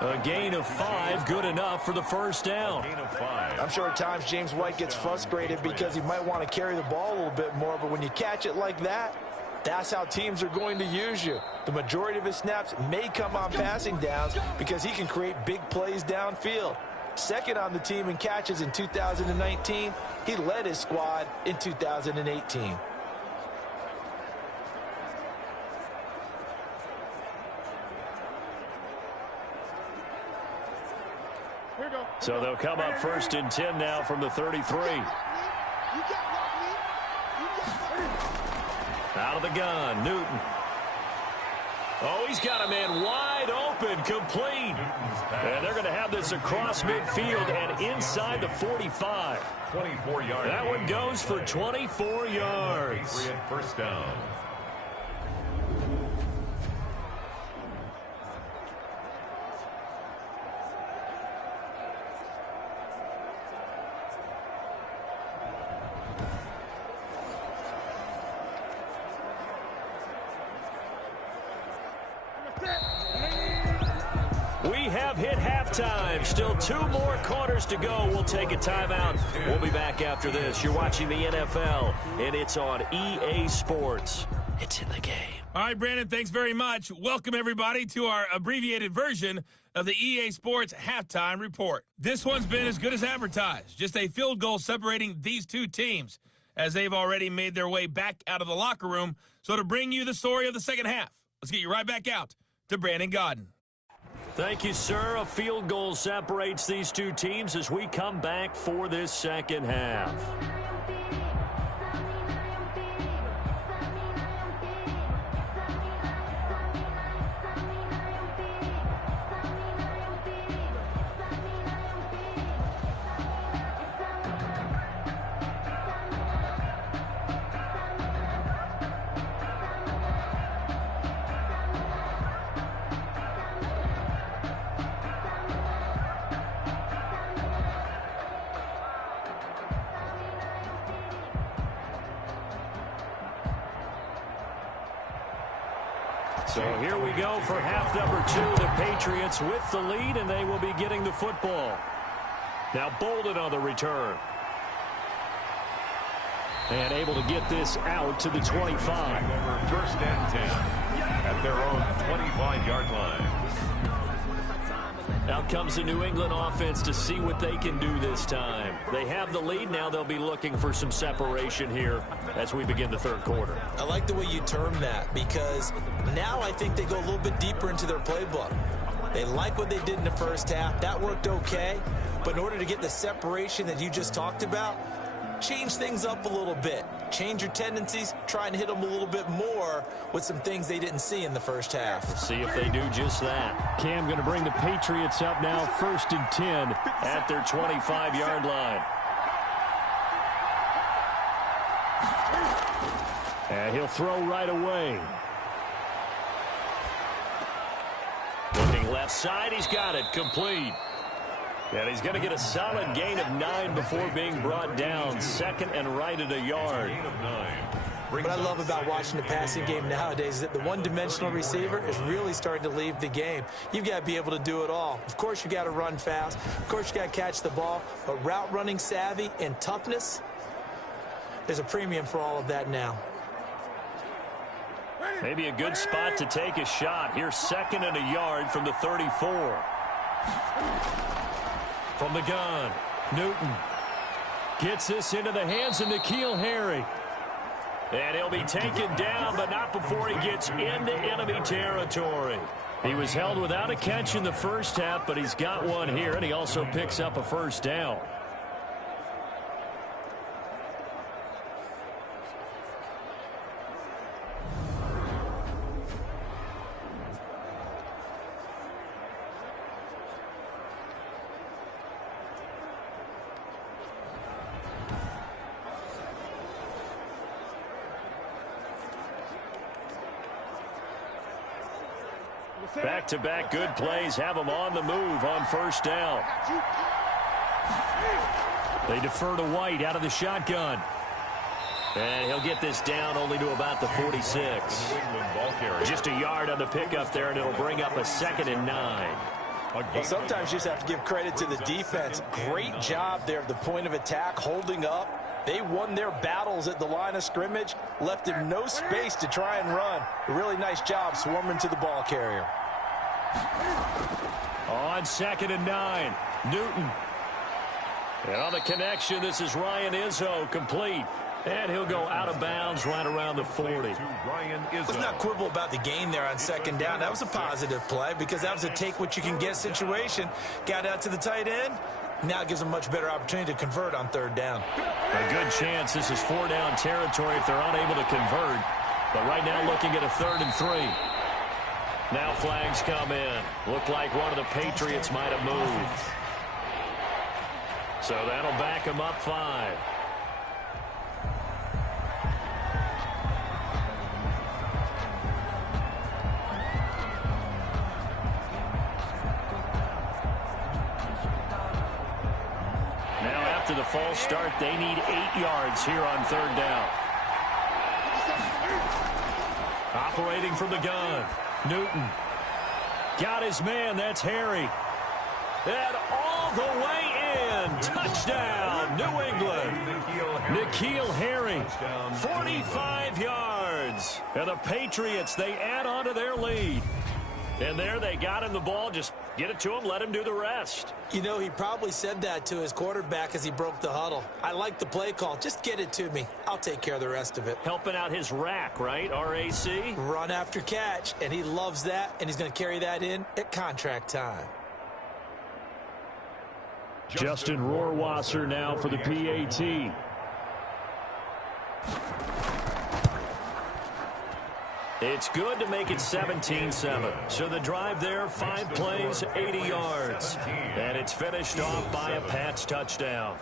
A gain of 5, good enough for the first down. I'm sure at times James White gets frustrated because he might want to carry the ball a little bit more, but when you catch it like that, that's how teams are going to use you. The majority of his snaps may come on passing downs because he can create big plays downfield. Second on the team in catches in 2019. He led his squad in 2018. So they'll come up 1st and 10 now from the 33. Out of the gun, Newton. Oh, he's got a man wide open, complete. And they're going to have this across midfield and inside the 45. 24 yards. That one goes for 24 yards. First down. We have hit halftime. Still 2 more quarters to go. We'll take a timeout. We'll be back after this. You're watching the NFL, and it's on EA Sports. It's in the game. All right, Brandon, thanks very much. Welcome, everybody, to our abbreviated version of the EA Sports Halftime Report. This one's been as good as advertised. Just a field goal separating these two teams as they've already made their way back out of the locker room. So to bring you the story of the second half, let's get you right back out to Brandon Godden. Thank you, sir. A field goal separates these two teams as we come back for this second half. So here we go for half number 2. The Patriots with the lead, and they will be getting the football. Now Bolden on the return. And able to get this out to the 25. First and 10 at their own 25-yard line. Out comes the New England offense to see what they can do this time. They have the lead. Now they'll be looking for some separation here as we begin the third quarter. I like the way you term that because now I think they go a little bit deeper into their playbook. They like what they did in the first half. That worked okay. But in order to get the separation that you just talked about, change things up a little bit. Change your tendencies, try and hit them a little bit more with some things they didn't see in the first half. We'll see if they do just that. Cam going to bring the Patriots up now 1st and 10 at their 25-yard line. And he'll throw right away. Looking left side, he's got it, complete. And he's going to get a solid gain of 9 before being brought down. 2nd and right at a yard. What I love about watching the passing game nowadays is that the one-dimensional receiver is really starting to leave the game. You've got to be able to do it all. Of course, you got to run fast. Of course, you got to catch the ball. But route running savvy and toughness, there's a premium for all of that now. Maybe a good spot to take a shot. Here's 2nd and a yard from the 34. From the gun, Newton gets this into the hands of N'Keal Harry. And he'll be taken down, but not before he gets into enemy territory. He was held without a catch in the first half, but he's got one here, and he also picks up a first down. Back-to-back good plays have them on the move on first down. They defer to White out of the shotgun. And he'll get this down only to about the 46. Just a yard on the pickup there, and it'll bring up a 2nd and 9. Well, sometimes you just have to give credit to the defense. Great job there at the point of attack, holding up. They won their battles at the line of scrimmage, left him no space to try and run. A really nice job swarming to the ball carrier. On 2nd and 9, Newton. And on the connection, this is Ryan Izzo, complete. And he'll go out of bounds right around the 40. Let's not quibble about the gain there on 2nd down. That was a positive play because that was a take-what-you-can-get situation. Got out to the tight end. Now it gives them a much better opportunity to convert on 3rd down. A good chance this is 4-down territory if they're unable to convert. But right now looking at a 3rd and 3. Now flags come in. Looked like one of the Patriots might have moved. So that'll back them up 5. After the false start, they need 8 yards here on 3rd down. Operating from the gun, Newton. Got his man, that's Harry. And all the way in, touchdown, New England. N'Keal Harry, 45 yards. And the Patriots, they add on to their lead. And there they got him the ball. Just get it to him, let him do the rest. You know, he probably said that to his quarterback as he broke the huddle. I like the play call. Just get it to me. I'll take care of the rest of it. Helping out his rack, right? RAC? Run after catch, and he loves that, and he's going to carry that in at contract time. Justin Rohrwasser now for the PAT. It's good to make it 17-7. So the drive there, 5 plays, 80 yards. And it's finished off by a Pats touchdown.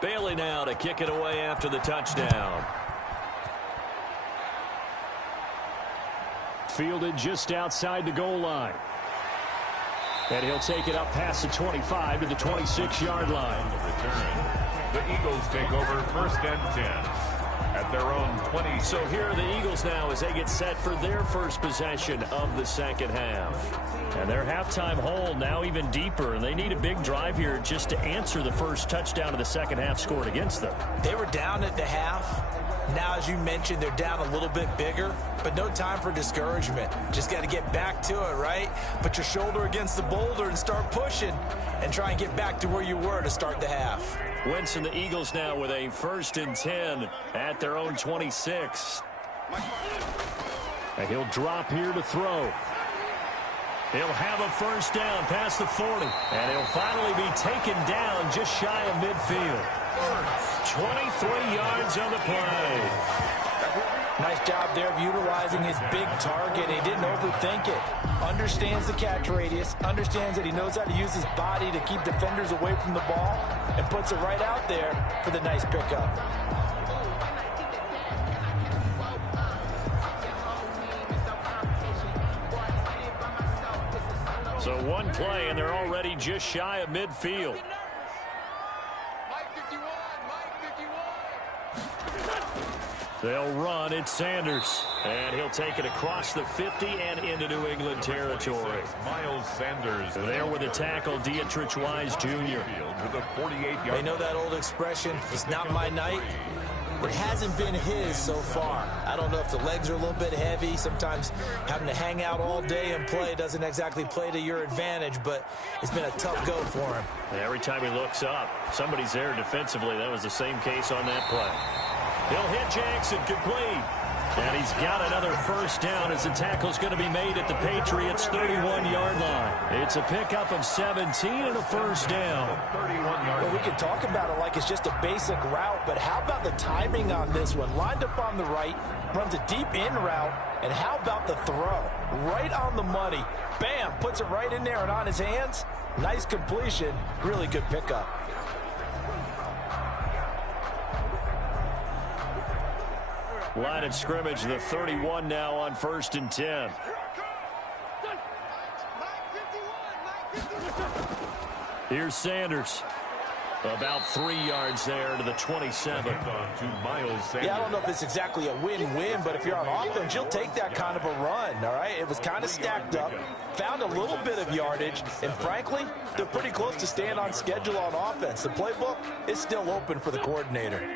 Bailey now to kick it away after the touchdown. Fielded just outside the goal line. And he'll take it up past the 25 to the 26-yard line. The Eagles take over 1st and 10 at their own 20. So here are the Eagles now as they get set for their first possession of the 2nd half. And their halftime hole now even deeper, and they need a big drive here just to answer the first touchdown of the 2nd half scored against them. They were down at the half. Now, as you mentioned, they're down a little bit bigger, but no time for discouragement. Just got to get back to it, right? Put your shoulder against the boulder and start pushing and try and get back to where you were to start the half. Wentz and the Eagles now with a 1st and 10 at their own 26. And he'll drop here to throw. He'll have a 1st down past the 40. And he'll finally be taken down just shy of midfield. 23 yards on the play. Nice job there of utilizing his big target. He didn't overthink it. Understands the catch radius. Understands that he knows how to use his body to keep defenders away from the ball. And puts it right out there for the nice pickup. So one play, and they're already just shy of midfield. They'll run. It's Sanders. And he'll take it across the 50 and into New England territory. Miles Sanders. There with a tackle, Dietrich Wise Jr. They know that old expression, it's not my night. It hasn't been his so far. I don't know if the legs are a little bit heavy. Sometimes having to hang out all day and play doesn't exactly play to your advantage, but it's been a tough go for him. And every time he looks up, somebody's there defensively. That was the same case on that play. He'll hit Jackson, complete. And he's got another first down as the tackle's going to be made at the Patriots' 31-yard line. It's a pickup of 17 and a first down. Well, we can talk about it like it's just a basic route, but how about the timing on this one? Lined up on the right, runs a deep in route, and how about the throw? Right on the money. Bam, puts it right in there and on his hands. Nice completion. Really good pickup. Line of scrimmage, the 31 now on 1st and 10. Here's Sanders. About 3 yards there to the 27. Yeah, I don't know if it's exactly a win-win, but if you're on offense, you'll take that kind of a run, all right? It was kind of stacked up, found a little bit of yardage, and frankly, they're pretty close to staying on schedule on offense. The playbook is still open for the coordinator.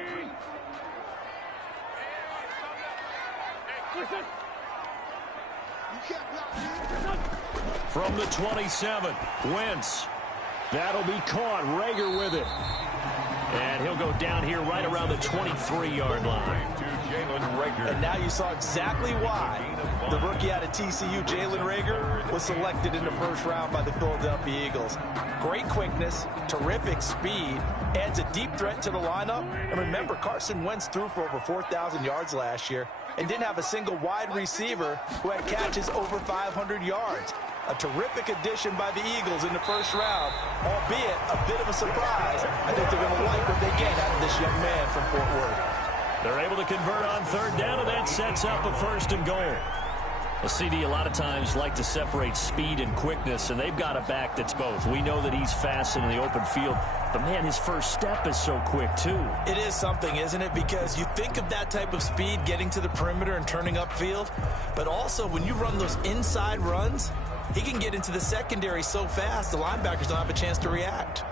From the 27, Wentz. That'll be caught. Rager with it. And he'll go down here right around the 23-yard line. And now you saw exactly why the rookie out of TCU, Jalen Rager, was selected in the first round by the Philadelphia Eagles. Great quickness, terrific speed, adds a deep threat to the lineup. And remember, Carson Wentz threw for over 4,000 yards last year and didn't have a single wide receiver who had catches over 500 yards. A terrific addition by the Eagles in the first round, albeit a bit of a surprise. I think they're going to like what they get out of this young man from Fort Worth. They're able to convert on 3rd down, and that sets up a 1st and goal. A CD a lot of times like to separate speed and quickness, and they've got a back that's both. We know that he's fast in the open field, but, man, his first step is so quick, too. It is something, isn't it? Because you think of that type of speed getting to the perimeter and turning upfield, but also when you run those inside runs, he can get into the secondary so fast, the linebackers don't have a chance to react.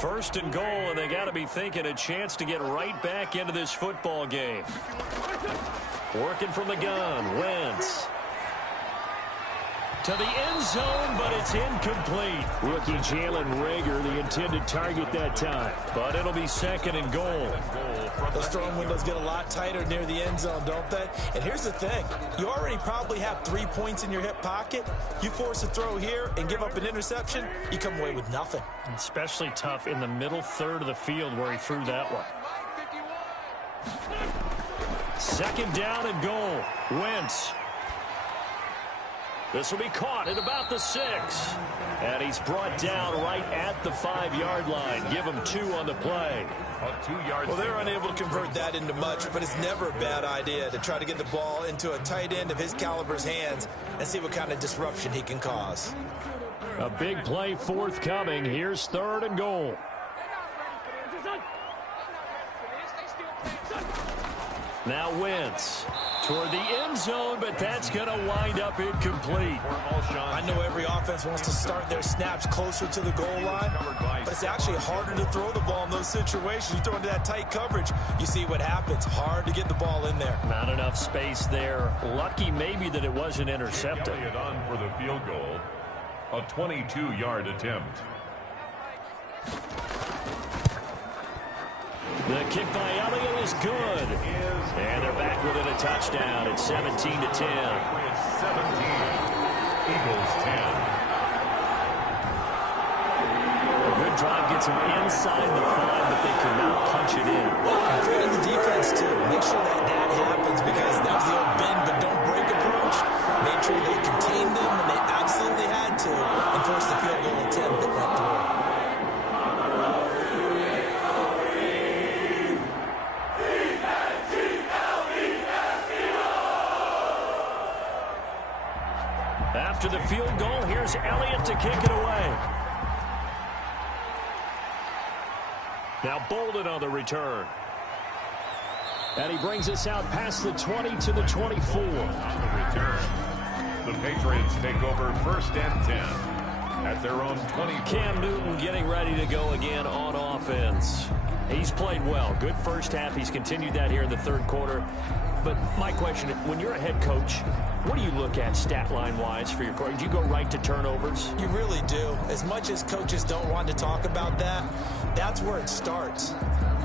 First and goal, and they got to be thinking a chance to get right back into this football game. Working from the gun, Wentz. To the end zone, but it's incomplete. Rookie Jalen Rager, the intended target that time. But it'll be 2nd and goal. Those throwing windows get a lot tighter near the end zone, don't they? And here's the thing. You already probably have 3 points in your hip pocket. You force a throw here and give up an interception, you come away with nothing. Especially tough in the middle third of the field where he threw that one. 2nd down and goal. Wentz. This will be caught at about the 6. And he's brought down right at the 5-yard line. Give him 2 on the play. Well, they're unable to convert that into much, but it's never a bad idea to try to get the ball into a tight end of his caliber's hands and see what kind of disruption he can cause. A big play forthcoming. Here's 3rd and goal. Now Wentz toward the end zone, but that's going to wind up incomplete. I know every offense wants to start their snaps closer to the goal line, but it's actually harder to throw the ball in those situations. You throw into that tight coverage, you see what happens. Hard to get the ball in there. Not enough space there. Lucky maybe that it wasn't intercepted. Elliott on for the field goal. A 22-yard attempt. The kick by Elliott is good. And they're back within a touchdown at 17-10. 17. Eagles 10. A good drive gets them inside the 5, but they could not punch it in. And the defense, too. Make sure that happens because that was the old bend but don't break approach. Made sure they contained them when they absolutely had to and forced the field goal attempt that went through. After the field goal, here's Elliott to kick it away. Now Bolden on the return. And he brings us out past the 20 to the 24. On the return, the Patriots take over 1st and 10. at their own 20. Cam Newton getting ready to go again on offense. He's played well. Good first half. He's continued that here in the third quarter. But my question, when you're a head coach, what do you look at stat line-wise for your quarterback? Do you go right to turnovers? You really do. As much as coaches don't want to talk about that, that's where it starts.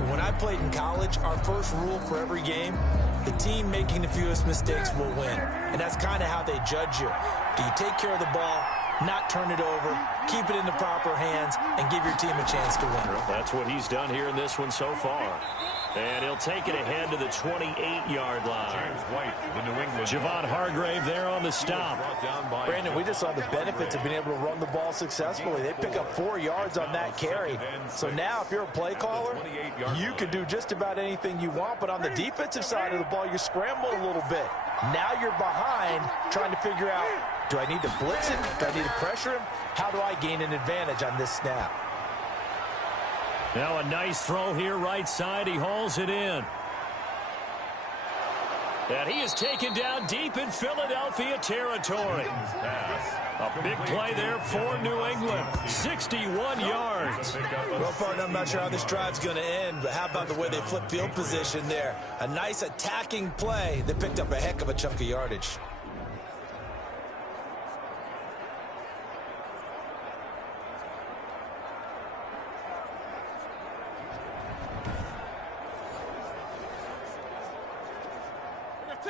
When I played in college, our first rule for every game, the team making the fewest mistakes will win. And that's kind of how they judge you. Do you take care of the ball, not turn it over, keep it in the proper hands, and give your team a chance to win? That's what he's done here in this one so far. And he'll take it ahead to the 28-yard line. James White, the New England. Javon Hargrave there on the stop. Brandon, we just saw the benefits of being able to run the ball successfully. They pick up 4 yards on that carry. So now if you're a play caller, you can do just about anything you want. But on the defensive side of the ball, you scramble a little bit. Now you're behind trying to figure out, do I need to blitz him? Do I need to pressure him? How do I gain an advantage on this snap? Now a nice throw here right side. He hauls it in. And he is taken down deep in Philadelphia territory. A big play there for New England. 61 yards. Well, partner, I'm not sure how this drive's going to end, but how about the way they flip field position there? A nice attacking play that picked up a heck of a chunk of yardage.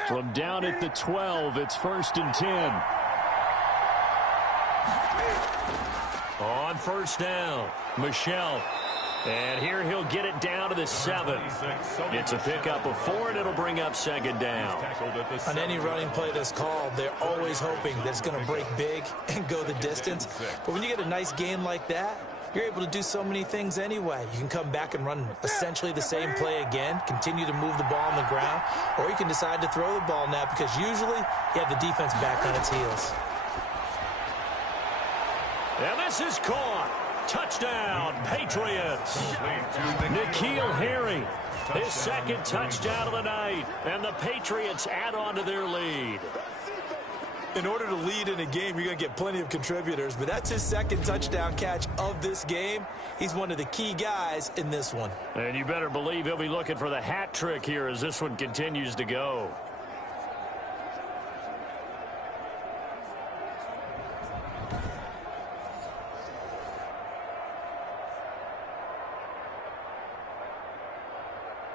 From down at the 12, it's 1st and 10. On first down, Michelle. And here he'll get it down to the 7. It's a pickup of 4, and it'll bring up 2nd down. On any running play that's called, they're always hoping that it's going to break big and go the distance. But when you get a nice gain like that, you're able to do so many things anyway. You can come back and run essentially the same play again, continue to move the ball on the ground, or you can decide to throw the ball now because usually you have the defense back on its heels. And this is caught. Touchdown, Patriots. N'Keal Harry, his 2nd touchdown of the night. And the Patriots add on to their lead. In order to lead in a game, you're going to get plenty of contributors, but that's his 2nd touchdown catch of this game. He's one of the key guys in this one. And you better believe he'll be looking for the hat trick here as this one continues to go.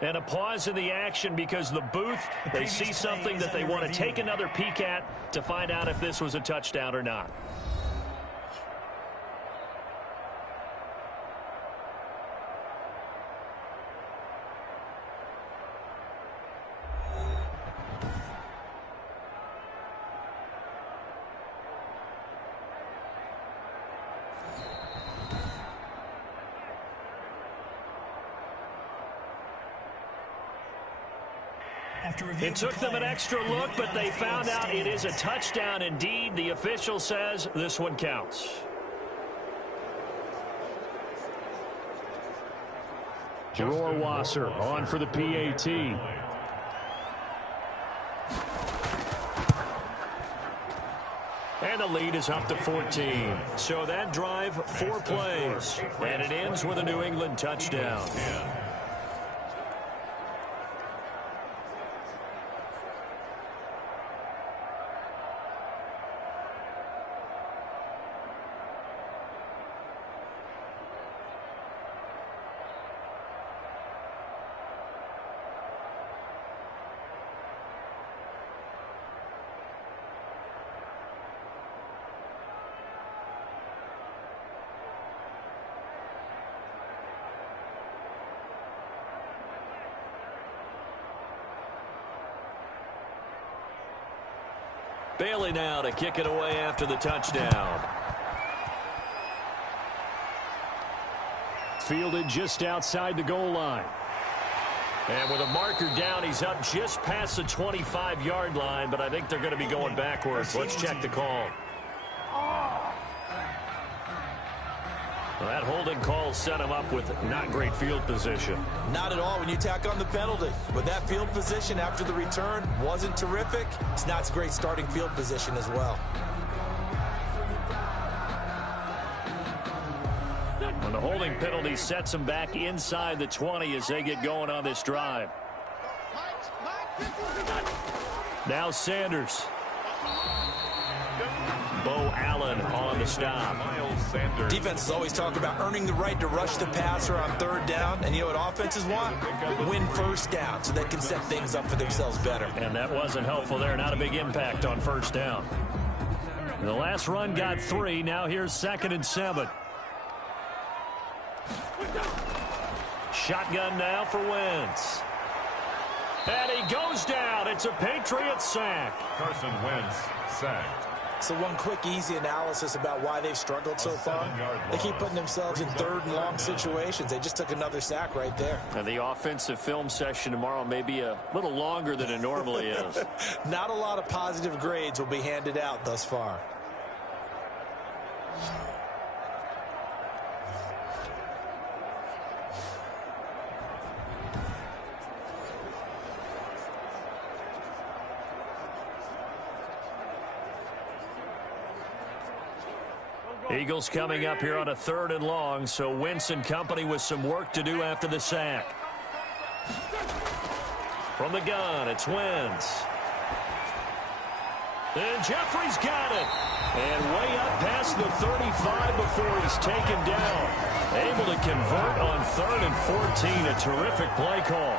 And a pause in the action because the booth, they see something that they want to take another peek at to find out if this was a touchdown or not. It took them an extra look, but they found out it is a touchdown indeed. The official says this one counts. Rohrwasser on for the PAT. And the lead is up to 14. So that drive, 4 plays. And it ends with a New England touchdown. Bailey now to kick it away after the touchdown. Fielded just outside the goal line. And with a marker down, he's up just past the 25-yard line, but I think they're going to be going backwards. Let's check the call. Well, that holding call set him up with not great field position. Not at all when you tack on the penalty. But that field position after the return wasn't terrific. It's not a great starting field position as well. holding penalty sets them back inside the 20 as they get going on this drive. Now Sanders. Bo Allen on the stop. Defenses always talk about earning the right to rush the passer on third down. And you know what offenses want? Win first down so they can set things up for themselves better. And that wasn't helpful there. Not a big impact on first down. The last run got 3. Now here's 2nd and 7. Shotgun now for Wentz. And he goes down. It's a Patriots sack. Carson Wentz sacked. So one quick, easy analysis about why they've struggled so far. They keep putting themselves in third and long situations. They just took another sack right there. And the offensive film session tomorrow may be a little longer than it normally is. Not a lot of positive grades will be handed out thus far. Eagles coming up here on a 3rd and long, so Wentz and company with some work to do after the sack. From the gun, it's Wentz. And Jeffrey's got it. And way up past the 35 before he's taken down. Able to convert on 3rd and 14. A terrific play call.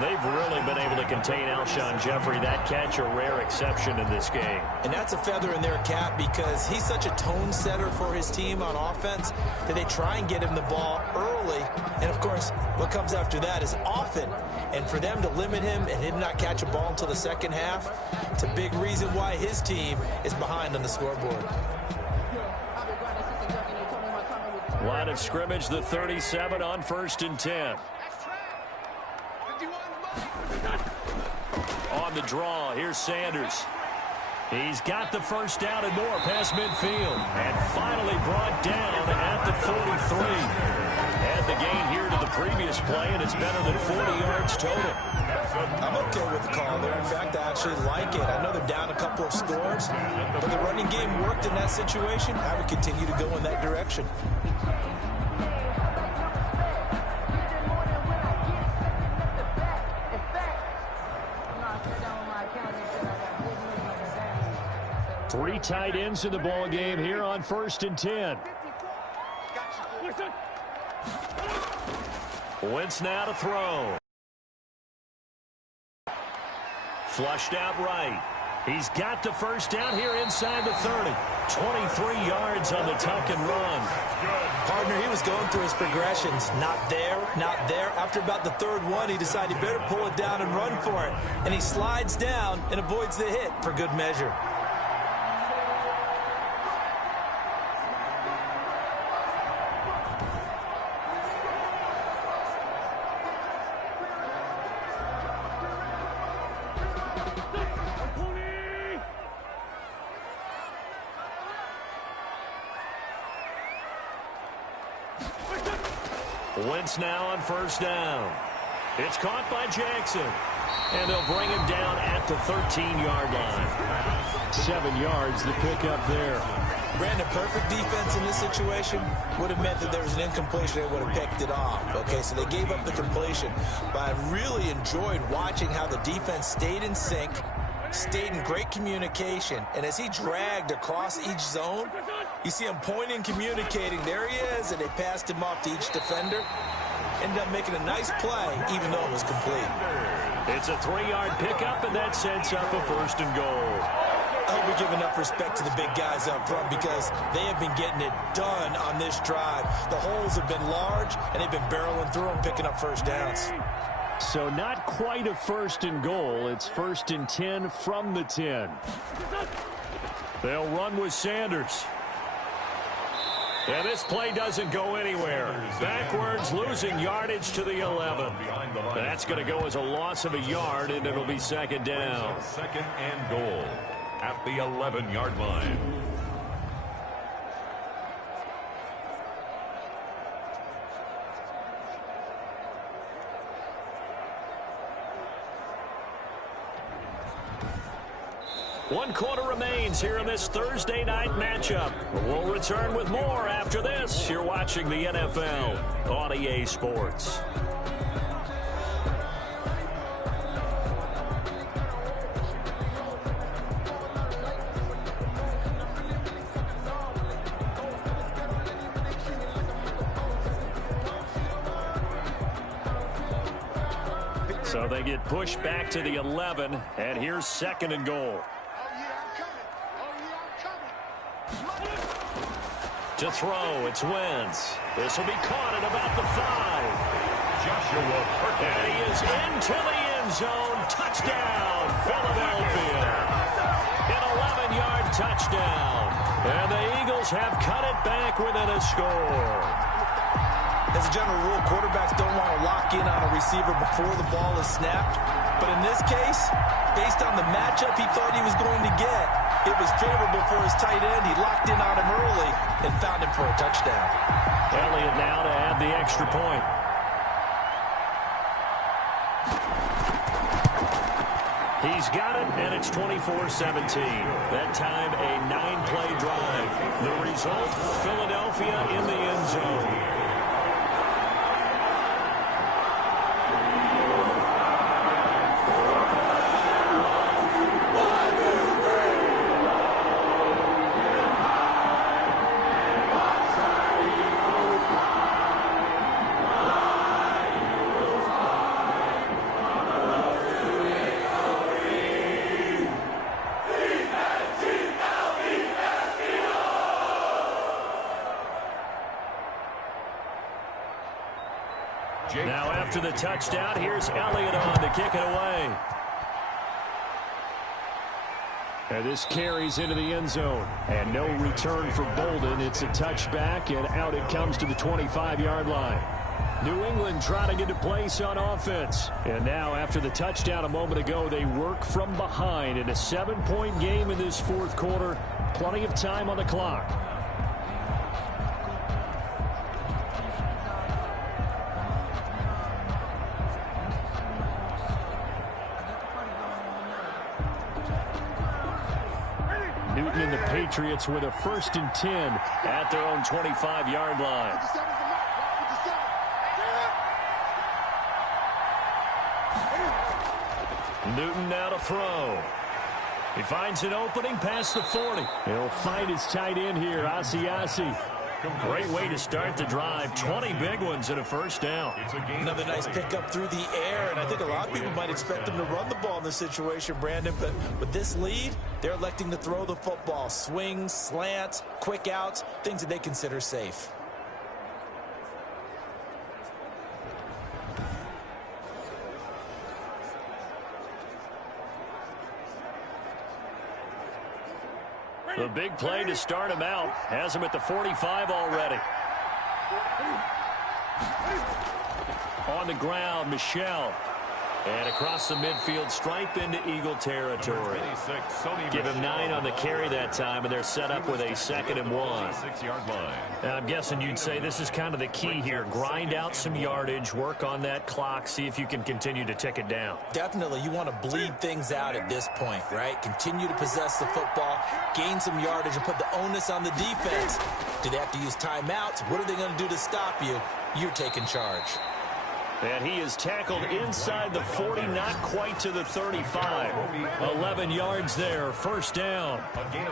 They've really been able to contain Alshon Jeffrey. That catch a rare exception in this game. And that's a feather in their cap because he's such a tone setter for his team on offense that they try and get him the ball early. And, of course, what comes after that is often. And for them to limit him and him not catch a ball until the second half, it's a big reason why his team is behind on the scoreboard. Line of scrimmage, the 37 on 1st and 10. On the draw, here's Sanders. He's got the first down and more past midfield. And finally brought down at the 43. Had the gain here to the previous play, and it's better than 40 yards total. I'm okay with the call there. In fact, I actually like it. I know they're down a couple of scores, but the running game worked in that situation. I would continue to go in that direction. Three tight ends in the ball game here on 1st and 10. Wentz now to throw. Flushed out right. He's got the first down here inside the 30. 23 yards on the tuck and run. Partner, he was going through his progressions. Not there, not there. After about the 3rd one, he decided he better pull it down and run for it. And he slides down and avoids the hit for good measure. Wentz now on 1st down. It's caught by Jackson. And they'll bring him down at the 13-yard line. 7 yards, the pickup there. Brandon, perfect defense in this situation would have meant that there was an incompletion. They would have picked it off. Okay, so they gave up the completion. But I really enjoyed watching how the defense stayed in sync, stayed in great communication. And as he dragged across each zone, you see him pointing, communicating. There he is, and they passed him off to each defender. Ended up making a nice play, even though it was complete. It's a 3-yard pickup, and that sets up a 1st and goal. I hope we give enough respect to the big guys up front because they have been getting it done on this drive. The holes have been large, and they've been barreling through them, picking up first downs. So not quite a 1st and goal. It's 1st and 10 from the 10. They'll run with Sanders. And this play doesn't go anywhere. Backwards, losing yardage to the 11. That's going to go as a loss of a yard, and it'll be 2nd down. 2nd and goal at the 11-yard line. 1 quarter remains here in this Thursday night matchup. We'll return with more after this. You're watching the NFL on EA Sports. So they get pushed back to the 11, and here's 2nd and goal. To throw, it's Wentz. This will be caught at about the 5. Joshua Perkins. And he is into the end zone. Touchdown, Philadelphia. An 11-yard touchdown. And the Eagles have cut it back within a score. As a general rule, quarterbacks don't want to lock in on a receiver before the ball is snapped. But in this case, based on the matchup he thought he was going to get, it was favorable for his tight end. He locked in on him early and found him for a touchdown. Elliott now to add the extra point. He's got it, and it's 24-17. That time, a 9-play drive. The result, Philadelphia in the end zone. Now after the touchdown, here's Elliott on to kick it away. And this carries into the end zone. And no return for Bolden. It's a touchback, and out it comes to the 25-yard line. New England trying to get a place on offense. And now after the touchdown a moment ago, they work from behind in a 7-point game in this 4th quarter. Plenty of time on the clock. Newton and the Patriots with a 1st and 10 at their own 25-yard line. Newton now to throw. He finds an opening past the 40. He'll find his tight end here, Asiasi. Great way to start the drive. 20 big ones and a 1st down. Another nice pickup through the air, and I think a lot of people might expect him to run the ball in this situation, Brandon, but with this lead, they're electing to throw the football. Swings, slants, quick outs, things that they consider safe. The big play to start him out has him at the 45 already. On the ground, Michel. And across the midfield stripe into Eagle territory. Give him 9 on the carry that time, and they're set up with a 2nd and 1. I'm guessing you'd say this is kind of the key here. Grind out some yardage, work on that clock, see if you can continue to tick it down. Definitely, you want to bleed things out at this point, right? Continue to possess the football, gain some yardage, and put the onus on the defense. Do they have to use timeouts? What are they going to do to stop you? You're taking charge. And he is tackled inside the 40, not quite to the 35. 11 yards there, 1st down.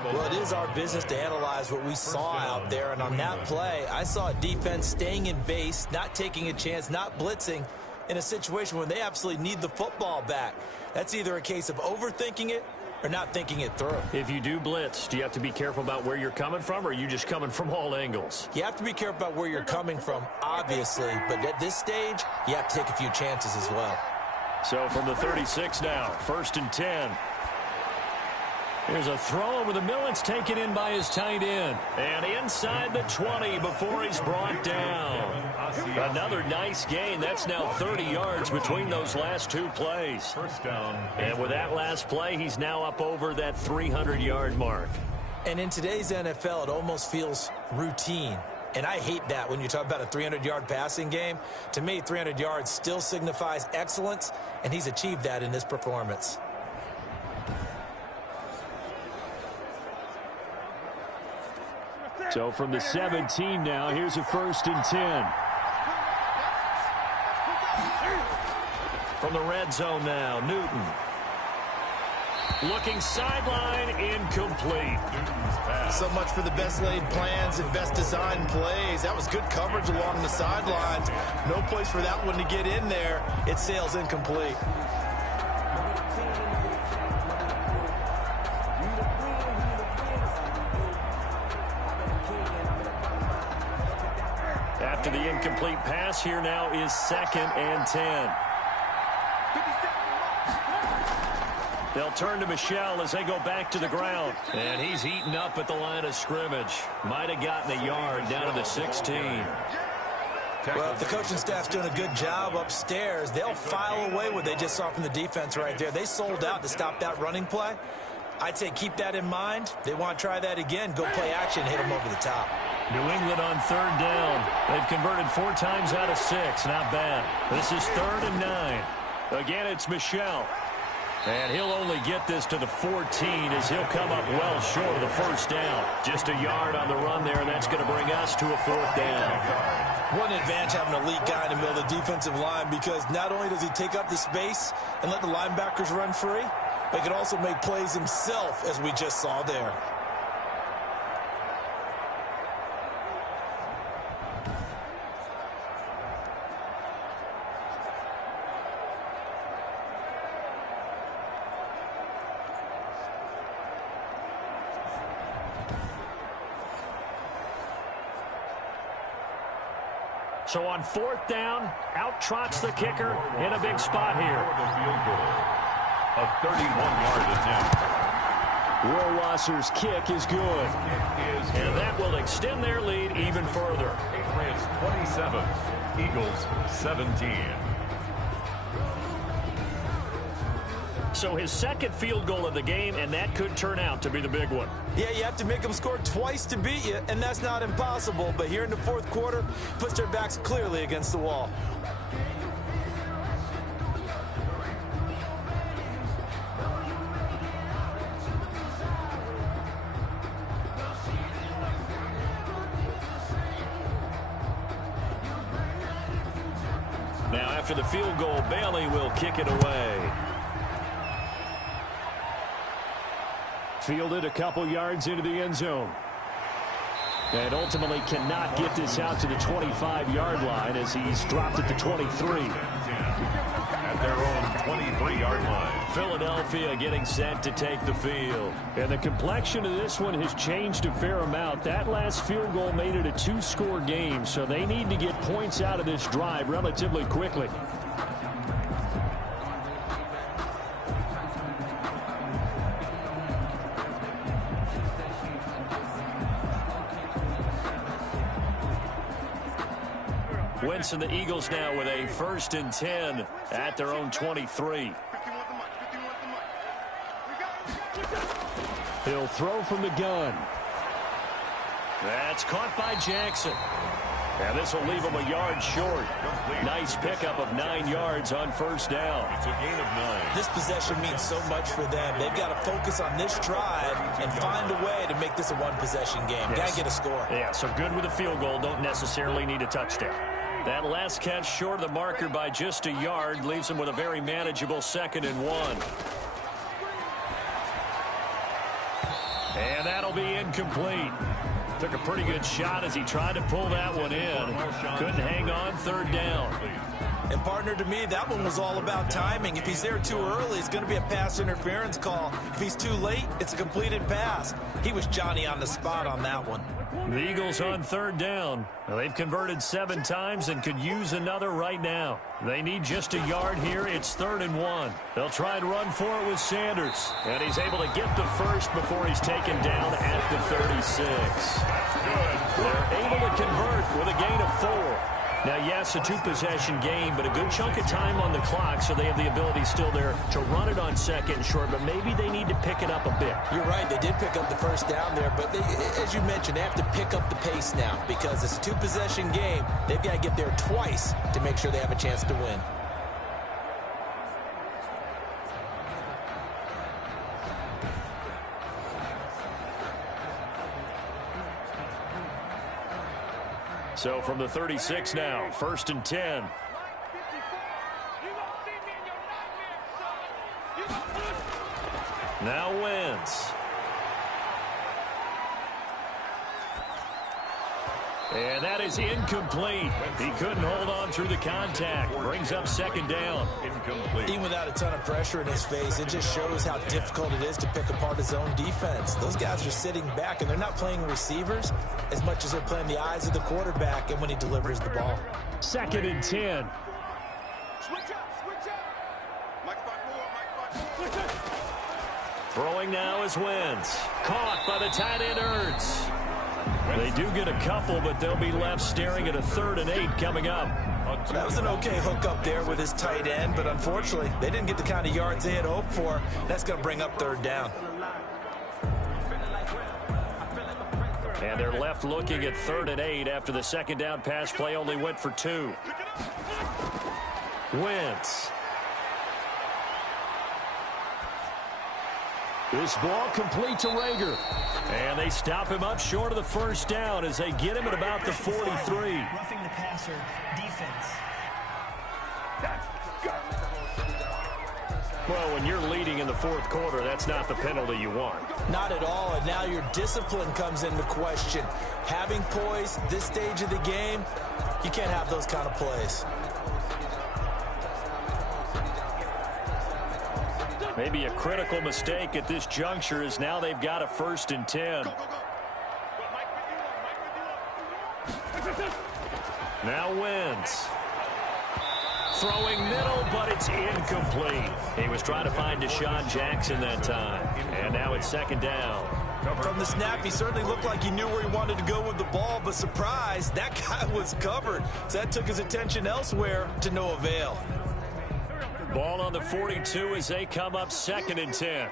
Well, it is our business to analyze what we saw out there, and on that play, I saw a defense staying in base, not taking a chance, not blitzing, in a situation where they absolutely need the football back. That's either a case of overthinking it or not thinking it through. If you do blitz, do you have to be careful about where you're coming from, or are you just coming from all angles? You have to be careful about where you're coming from, obviously, but at this stage, you have to take a few chances as well. So from the 36 now, 1st and 10. Here's a throw over the middle. It's taken in by his tight end. And inside the 20 before he's brought down. Another nice gain. That's now 30 yards between those last 2 plays. 1st down. And with that last play, he's now up over that 300-yard mark. And in today's NFL, it almost feels routine. And I hate that when you talk about a 300-yard passing game. To me, 300 yards still signifies excellence, and he's achieved that in this performance. So from the 17 now, here's a 1st and 10. From the red zone now, Newton. Looking sideline, incomplete. So much for the best laid plans and best designed plays. That was good coverage along the sidelines. No place for that one to get in there. It sails incomplete. After the incomplete pass, here now is 2nd and 10. They'll turn to Michel as they go back to the ground. And he's eaten up at the line of scrimmage. Might have gotten a yard down to the 16. Well, if the coaching staff's doing a good job upstairs, they'll file away what they just saw from the defense right there. They sold out to stop that running play. I'd say keep that in mind. They want to try that again. Go play action, hit them over the top. New England on 3rd down. They've converted 4 times out of 6. Not bad. This is 3rd and 9. Again, it's Michel. And he'll only get this to the 14 as he'll come up well short of the 1st down. Just a yard on the run there, and that's going to bring us to a 4th down. What an advantage having an elite guy in the middle of the defensive line, because not only does he take up the space and let the linebackers run free, but he can also make plays himself, as we just saw there. So on 4th down, out trots the kicker in a big spot here. A 31-yard attempt. Rohrwasser's kick is good. And that will extend their lead even further. Patriots 27, Eagles 17. So his 2nd field goal of the game, and that could turn out to be the big one. Yeah, you have to make them score twice to beat you, and that's not impossible. But here in the 4th quarter, puts their backs clearly against the wall. Now after the field goal, Bailey will kick it away. Fielded a couple yards into the end zone. And ultimately cannot get this out to the 25-yard line as he's dropped it to 23. At their own 23-yard line. Philadelphia getting set to take the field. And the complexion of this one has changed a fair amount. That last field goal made it a 2-score game, so they need to get points out of this drive relatively quickly. Wentz and the Eagles now with a 1st and 10 at their own 23. He'll throw from the gun. That's caught by Jackson. And this will leave him a yard short. Nice pickup of 9 yards on 1st down. It's a gain of 9. This possession means so much for them. They've got to focus on this drive and find a way to make this a one-possession game. Yes. Got to get a score. Yeah, so good with a field goal. Don't necessarily need a touchdown. That last catch short of the marker by just a yard leaves him with a very manageable 2nd and 1. And that'll be incomplete. Took a pretty good shot as he tried to pull that one in. Couldn't hang on 3rd down. And partner, to me, that one was all about timing. If he's there too early, it's going to be a pass interference call. If he's too late, it's a completed pass. He was Johnny on the spot on that one. The Eagles on 3rd down. Well, they've converted 7 times and could use another right now. They need just a yard here. It's 3rd and 1. They'll try and run for it with Sanders. And he's able to get the first before he's taken down at the 36. They're able to convert with a gain of 4. Now, yes, a 2-possession game, but a good chunk of time on the clock, so they have the ability still there to run it on 2nd and short, but maybe they need to pick it up a bit. You're right. They did pick up the 1st down there, but they, as you mentioned, they have to pick up the pace now because it's a 2-possession game. They've got to get there twice to make sure they have a chance to win. So from the 36 now, 1st and 10. Now Wentz. And that is incomplete. He couldn't hold on through the contact. Brings up 2nd down. Incomplete. Even without a ton of pressure in his face, it just shows how difficult it is to pick apart his own defense. Those guys are sitting back, and they're not playing receivers as much as they're playing the eyes of the quarterback and when he delivers the ball. 2nd and 10. Throwing now is Wentz. Caught by the tight end Ertz. They do get a couple, but they'll be left staring at a 3rd and 8 coming up. That was an okay hook up there with his tight end, but unfortunately, they didn't get the kind of yards they had hoped for. That's going to bring up 3rd down. And they're left looking at 3rd and 8 after the 2nd down pass play only went for 2. Wentz. This ball complete to Rager. And they stop him up short of the 1st down as they get him at about the 43. Roughing the passer defense. Well, when you're leading in the 4th quarter, that's not the penalty you want. Not at all, and now your discipline comes into question. Having poise this stage of the game, you can't have those kind of plays. Maybe a critical mistake at this juncture is now they've got a 1st and 10. Now Wentz. Throwing middle, but it's incomplete. He was trying to find Deshaun Jackson that time. And now it's 2nd down. From the snap, he certainly looked like he knew where he wanted to go with the ball, but surprise, that guy was covered. So that took his attention elsewhere to no avail. Ball on the 42 as they come up 2nd and 10.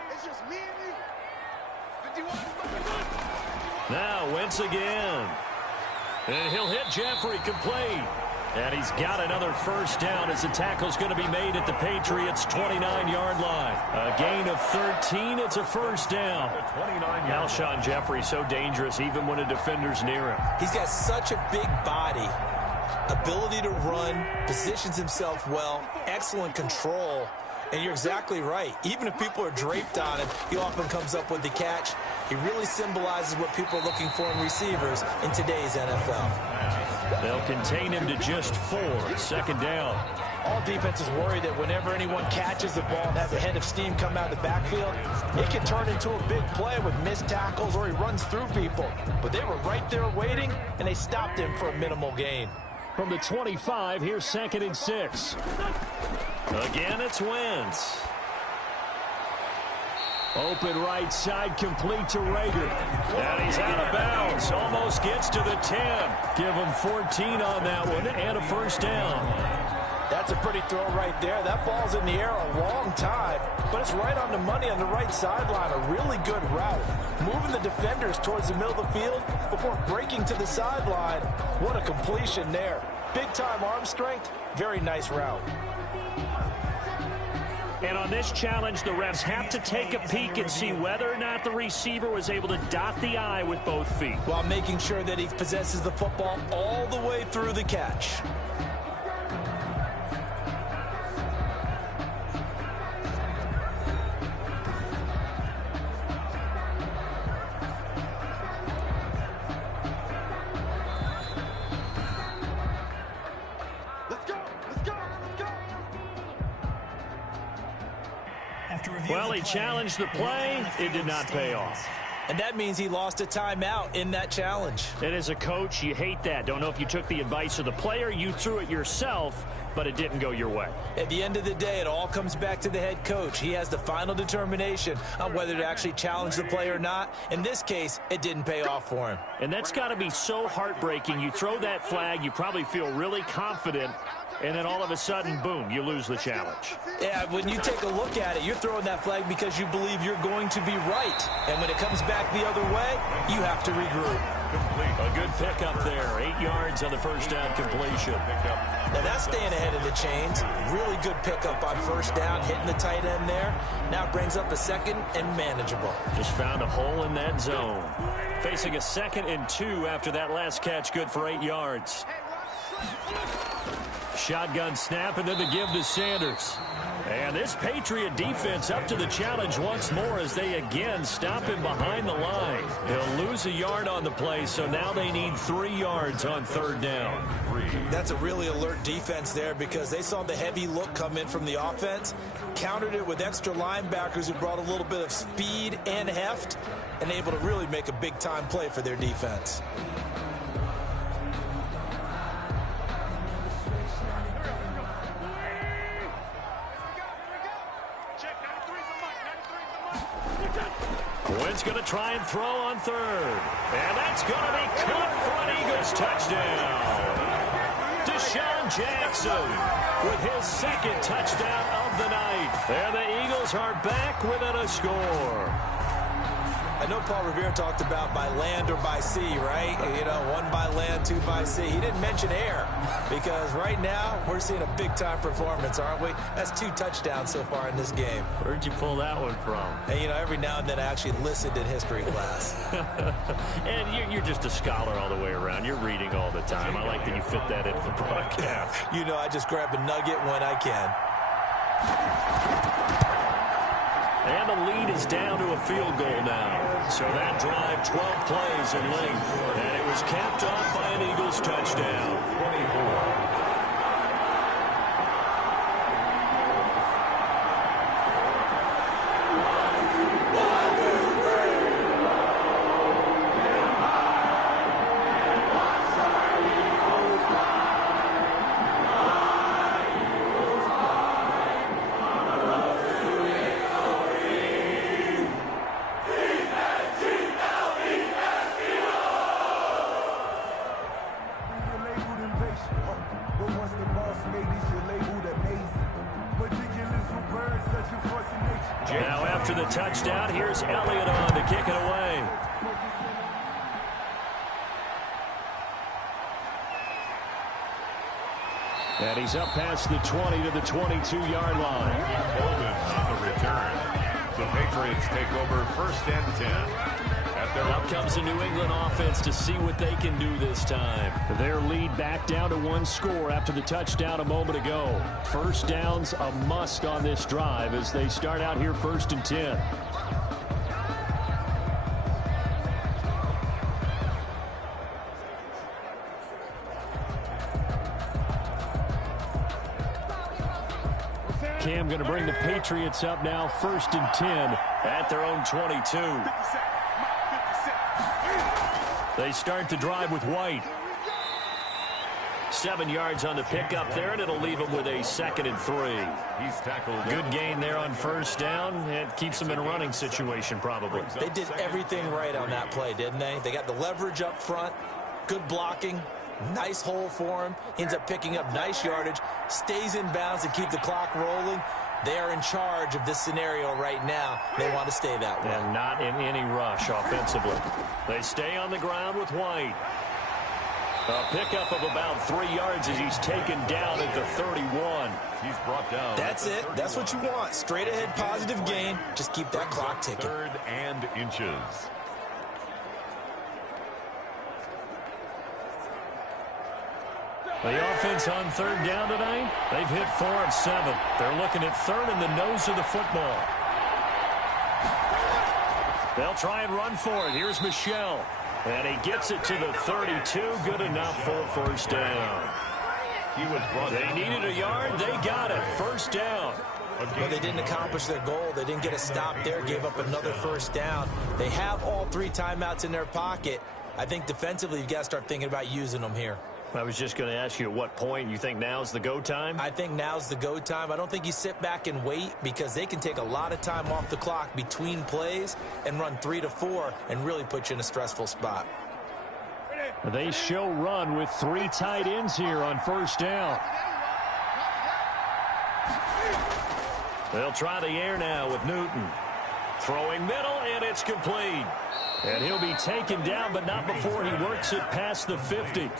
Now Wentz again. And he'll hit Jeffrey complete. And he's got another 1st down as the tackle's going to be made at the Patriots' 29-yard line. A gain of 13. It's a 1st down. Alshon Jeffrey so dangerous even when a defender's near him. He's got such a big body. Ability to run, positions himself well, excellent control, and you're exactly right. Even if people are draped on him, he often comes up with the catch. He really symbolizes what people are looking for in receivers in today's NFL. They'll contain him to just 4, 2nd down. All defenses worry that whenever anyone catches the ball and has a head of steam come out of the backfield, it can turn into a big play with missed tackles or he runs through people. But they were right there waiting, and they stopped him for a minimal gain. From the 25, here's 2nd and 6. Again, it's Wentz. Open right side, complete to Rager. And he's out of bounds. Almost gets to the 10. Give him 14 on that one and a 1st down. That's a pretty throw right there. That ball's in the air a long time, but it's right on the money on the right sideline. A really good route. Moving the defenders towards the middle of the field before breaking to the sideline. What a completion there. Big-time arm strength. Very nice route. And on this challenge, the refs have to take a peek and see whether or not the receiver was able to dot the I with both feet, while making sure that he possesses the football all the way through the catch. Well, he challenged the play. It did not pay off. And that means he lost a timeout in that challenge. And as a coach, you hate that. Don't know if you took the advice of the player. You threw it yourself, but it didn't go your way. At the end of the day, it all comes back to the head coach. He has the final determination on whether to actually challenge the play or not. In this case, it didn't pay off for him. And that's got to be so heartbreaking. You throw that flag, you probably feel really confident, and then all of a sudden, boom, you lose the challenge. Yeah, when you take a look at it, you're throwing that flag because you believe you're going to be right. And when it comes back the other way, you have to regroup. Complete. A good pickup there. 8 yards on the first down completion. Now that's staying ahead of the chains. Really good pickup on first down, hitting the tight end there. Now it brings up a second and manageable. Just found a hole in that zone. Facing a 2nd and 2 after that last catch, good for 8 yards. Shotgun snap, and then the give to Sanders. And this Patriot defense up to the challenge once more as they again stop him behind the line. He'll lose a yard on the play, so now they need 3 yards on 3rd down. That's a really alert defense there because they saw the heavy look come in from the offense, countered it with extra linebackers who brought a little bit of speed and heft, and able to really make a big-time play for their defense. Quinn's going to try and throw on 3rd. And that's going to be caught for an Eagles touchdown. Deshaun Jackson with his 2nd touchdown of the night. And the Eagles are back within a score. I know Paul Revere talked about by land or by sea, right? You know, 1 by land, 2 by sea. He didn't mention air because right now we're seeing a big-time performance, aren't we? That's 2 touchdowns so far in this game. Where'd you pull that one from? And, you know, every now and then I actually listened in history class. And you're just a scholar all the way around. You're reading all the time. I like that you fit that into the broadcast. You know, I just grab a nugget when I can. And the lead is down to a field goal now. So that drive, 12 plays in length. And it was capped off by an Eagles touchdown. 24. Now after the touchdown, here's Elliott on to kick it away. And he's up past the 20 to the 22-yard line. Bolden on the return. The Patriots take over 1st and 10. Up comes the New England offense to see what they can do this time. Their lead back down to 1 score after the touchdown a moment ago. First down's a must on this drive as they start out here 1st and 10. Cam going to bring the Patriots up now 1st and 10 at their own 22. They start the drive with White. 7 yards on the pickup there, and it'll leave them with a 2nd and 3. He's tackled. Good gain there on first down. It keeps them in a running situation probably. They did everything right on that play, didn't they? They got the leverage up front, good blocking, nice hole for him. He ends up picking up nice yardage, stays in bounds to keep the clock rolling. They are in charge of this scenario right now. They want to stay that way. And not in any rush offensively. They stay on the ground with White. A pickup of about 3 yards as he's taken down at the 31. He's brought down. That's it. That's what you want. Straight ahead positive gain. Just keep that clock ticking. 3rd and inches. The offense on 3rd down tonight, they've hit 4 of 7. They're looking at 3rd in the nose of the football. They'll try and run for it. Here's Michel. And he gets it to the 32. Good enough for a 1st down. He was brought They needed a yard. They got it. 1st down. Well, they didn't accomplish their goal. They didn't get a stop there. Gave up another 1st down. They have all 3 timeouts in their pocket. I think defensively you've got to start thinking about using them here. I was just going to ask you at what point you think now's the go time? I think now's the go time. I don't think you sit back and wait because they can take a lot of time off the clock between plays and run 3 to 4 and really put you in a stressful spot. They show run with 3 tight ends here on 1st down. They'll try the air now with Newton. Throwing middle, and it's complete. And he'll be taken down, but not before he works it past the 50.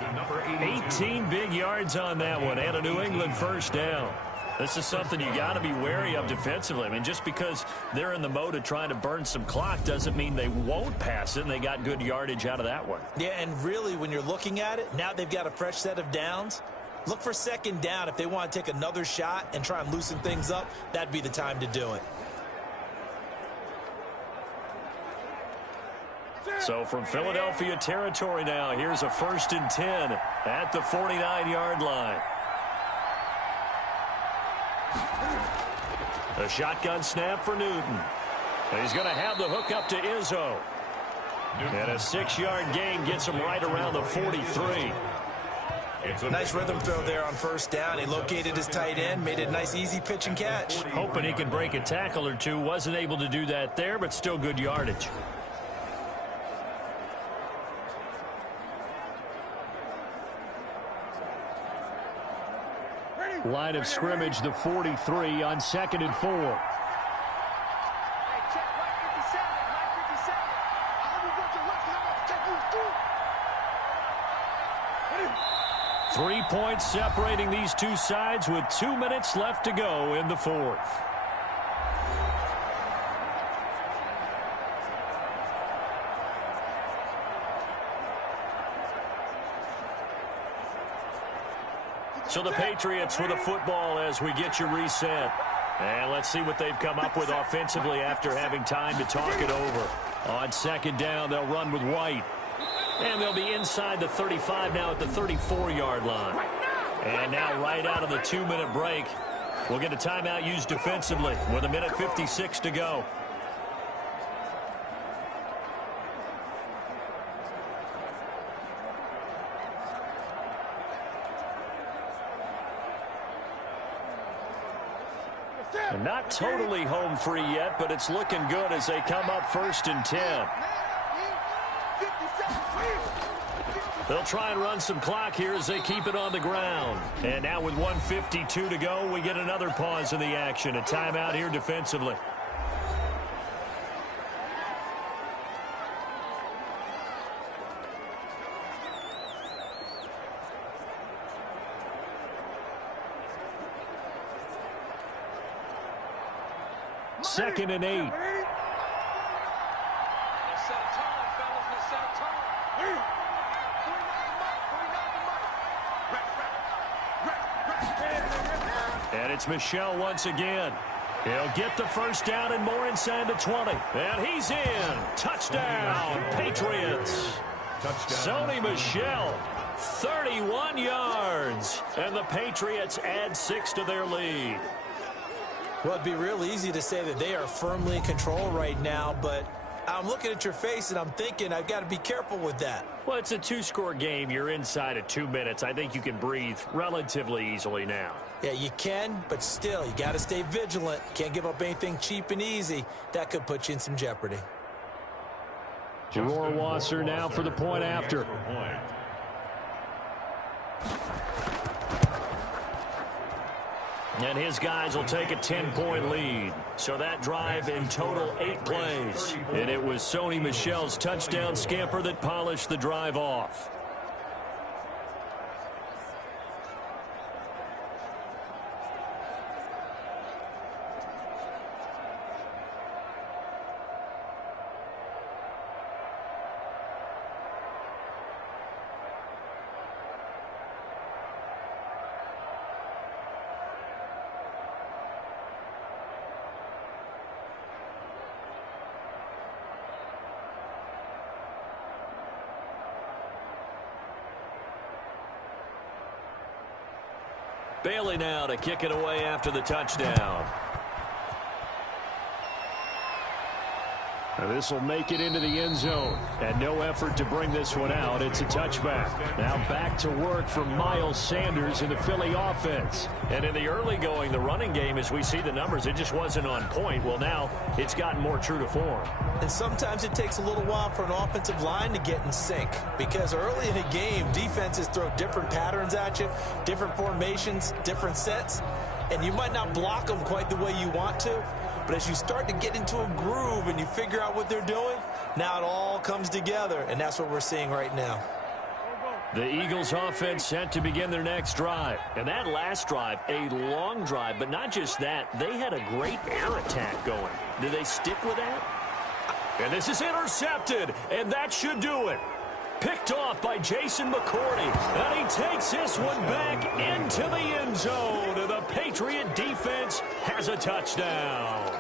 18 big yards on that one, and a New England first down. This is something you got to be wary of defensively. I mean, just because they're in the mode of trying to burn some clock doesn't mean they won't pass it, and they got good yardage out of that one. Yeah, and really, when you're looking at it, now they've got a fresh set of downs. Look for second down if they want to take another shot and try and loosen things up. That'd be the time to do it. So from Philadelphia territory now, here's a 1st and 10 at the 49-yard line. A shotgun snap for Newton. He's going to have the hook up to Izzo. And a 6-yard gain gets him right around the 43. Nice rhythm throw there on first down. He located his tight end, made it a nice easy pitch and catch. Hoping he could break a tackle or two. Wasn't able to do that there, but still good yardage. Line of scrimmage, the 43 on 2nd and 4. 3 points separating these two sides with 2 minutes left to go in the 4th. So the Patriots with a football as we get you reset. And let's see what they've come up with offensively after having time to talk it over. On 2nd down, they'll run with White. And they'll be inside the 35 now at the 34-yard line. And now right out of the 2-minute break, we'll get a timeout used defensively with 1:56 to go. Not totally home free yet, but it's looking good as they come up 1st and 10. They'll try and run some clock here as they keep it on the ground. And now with 1:52 to go, we get another pause in the action. A timeout here defensively. Second and 8. And it's Michel once again. He'll get the first down and more inside the 20. And he's in. Touchdown, Patriots. Sony Michel, 31 yards. And the Patriots add 6 to their lead. Well, it'd be real easy to say that they are firmly in control right now, but I'm looking at your face and I'm thinking I've got to be careful with that. Well, it's a 2-score game. You're inside of 2 minutes. I think you can breathe relatively easily now. Yeah, you can, but still, you got to stay vigilant. Can't give up anything cheap and easy. That could put you in some jeopardy. Rohrwasser now for the point after. And his guys will take a 10-point lead. So that drive in total 8 plays. And it was Sony Michel's touchdown scamper that polished the drive off. Bailey now to kick it away after the touchdown. This will make it into the end zone. And no effort to bring this one out. It's a touchback. Now back to work for Miles Sanders in the Philly offense. And in the early going, the running game, as we see the numbers, it just wasn't on point. Well, now it's gotten more true to form. And sometimes it takes a little while for an offensive line to get in sync. Because early in a game, defenses throw different patterns at you, different formations, different sets. And you might not block them quite the way you want to. But as you start to get into a groove and you figure out what they're doing, now it all comes together, and that's what we're seeing right now. The Eagles offense set to begin their next drive. And that last drive, a long drive, but not just that. They had a great air attack going. Do they stick with that? And this is intercepted, and that should do it. Picked off by Jason McCourty, and he takes this one back into the end zone. And the Patriot defense has a touchdown.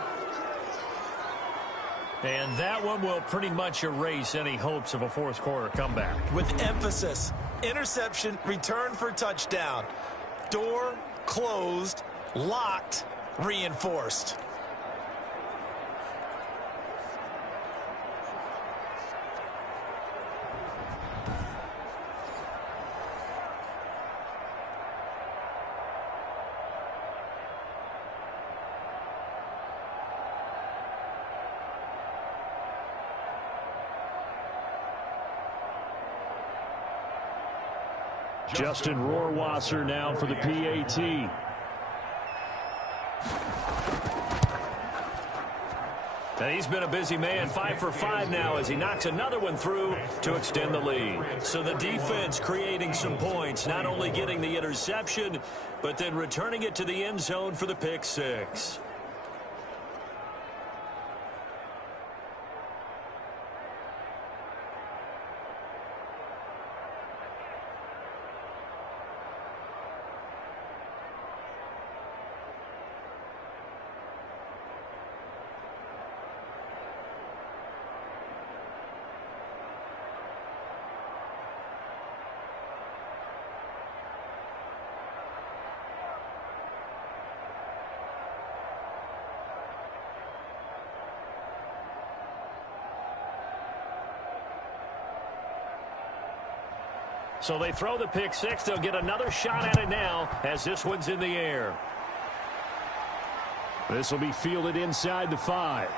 And that one will pretty much erase any hopes of a fourth quarter comeback. With emphasis, interception, return for touchdown. Door closed, locked, reinforced. Justin Rohrwasser now for the PAT. And he's been a busy man, 5 for 5 now as he knocks another one through to extend the lead. So the defense creating some points, not only getting the interception, but then returning it to the end zone for the pick six. So they throw the pick six. They'll get another shot at it now as this one's in the air. This will be fielded inside the 5.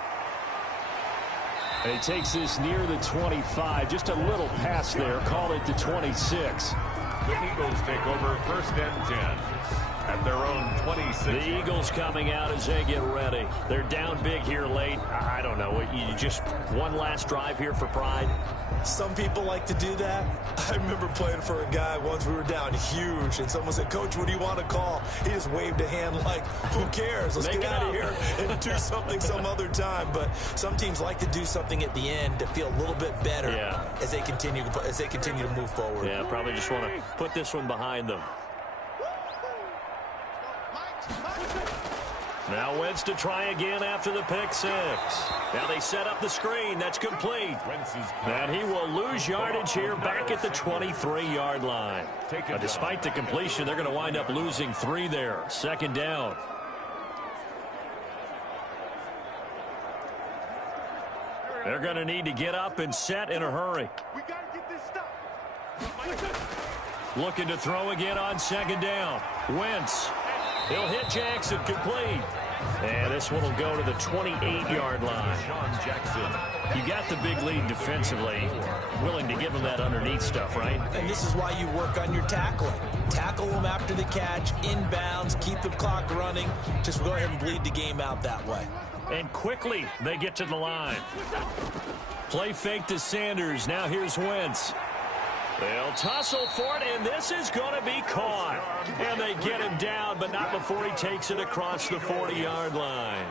And he takes this near the 25. Just a little pass there. Call it the 26. The Eagles take over 1st and 10 at their own 26. The Eagles coming out as they get ready. They're down big here late. I don't know. You just one last drive here for pride. Some people like to do that. I remember playing for a guy once. We were down huge, and someone said, "Coach, what do you want to call?" He just waved a hand like, "Who cares? Let's get out of here and do something some other time." But some teams like to do something at the end to feel a little bit better as they continue to move forward. Yeah, probably just want to put this one behind them. Now Wentz to try again after the pick six. Now they set up the screen. That's complete. And he will lose yardage here back at the 23-yard line. Despite the completion, they're going to wind up losing 3 there. 2nd down. They're going to need to get up and set in a hurry. Looking to throw again on 2nd down. Wentz. He'll hit Jackson, complete. And this one will go to the 28-yard line. You got the big lead defensively. Willing to give him that underneath stuff, right? And this is why you work on your tackling. Tackle them after the catch, inbounds, keep the clock running. Just go ahead and bleed the game out that way. And quickly, they get to the line. Play fake to Sanders. Now here's Wentz. They'll tussle for it, and this is going to be caught. And they get him down, but not before he takes it across the 40-yard line.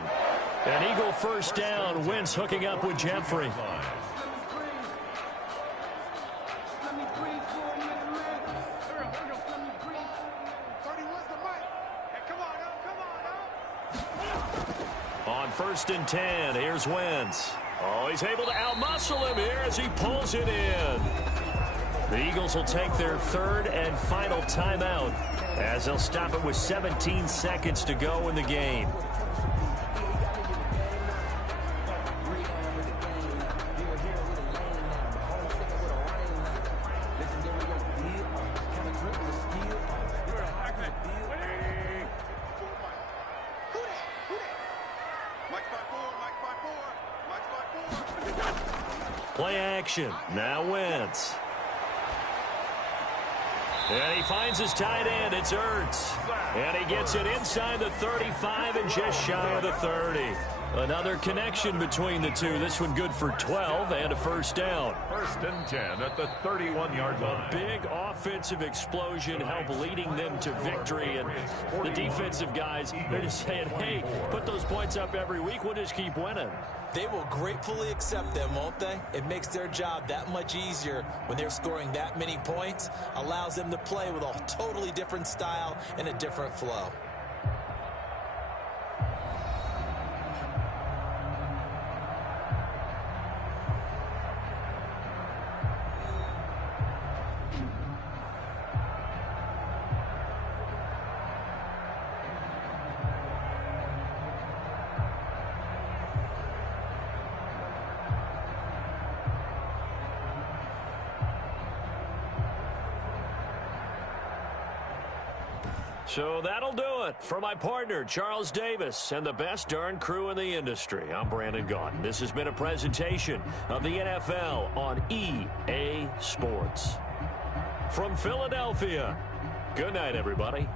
An Eagle 1st down. Wentz hooking up with Jeffrey. On 1st and 10, here's Wentz. Oh, he's able to outmuscle him here as he pulls it in. The Eagles will take their 3rd and final timeout as they'll stop it with 17 seconds to go in the game. Play action. Now Wentz. And he finds his tight end. It's Ertz. And he gets it inside the 35 and just shy of the 30. Another connection between the two. This one good for 12 and a first down. 1st and 10 at the 31-yard line. Big offensive explosion help leading them to victory. And the defensive guys, they're just saying, hey, put those points up every week. We'll just keep winning. They will gratefully accept them, won't they? It makes their job that much easier when they're scoring that many points. Allows them to play with a totally different style and a different flow. So that'll do it for my partner, Charles Davis, and the best darn crew in the industry. I'm Brandon Gaudin. This has been a presentation of the NFL on EA Sports. From Philadelphia, good night, everybody.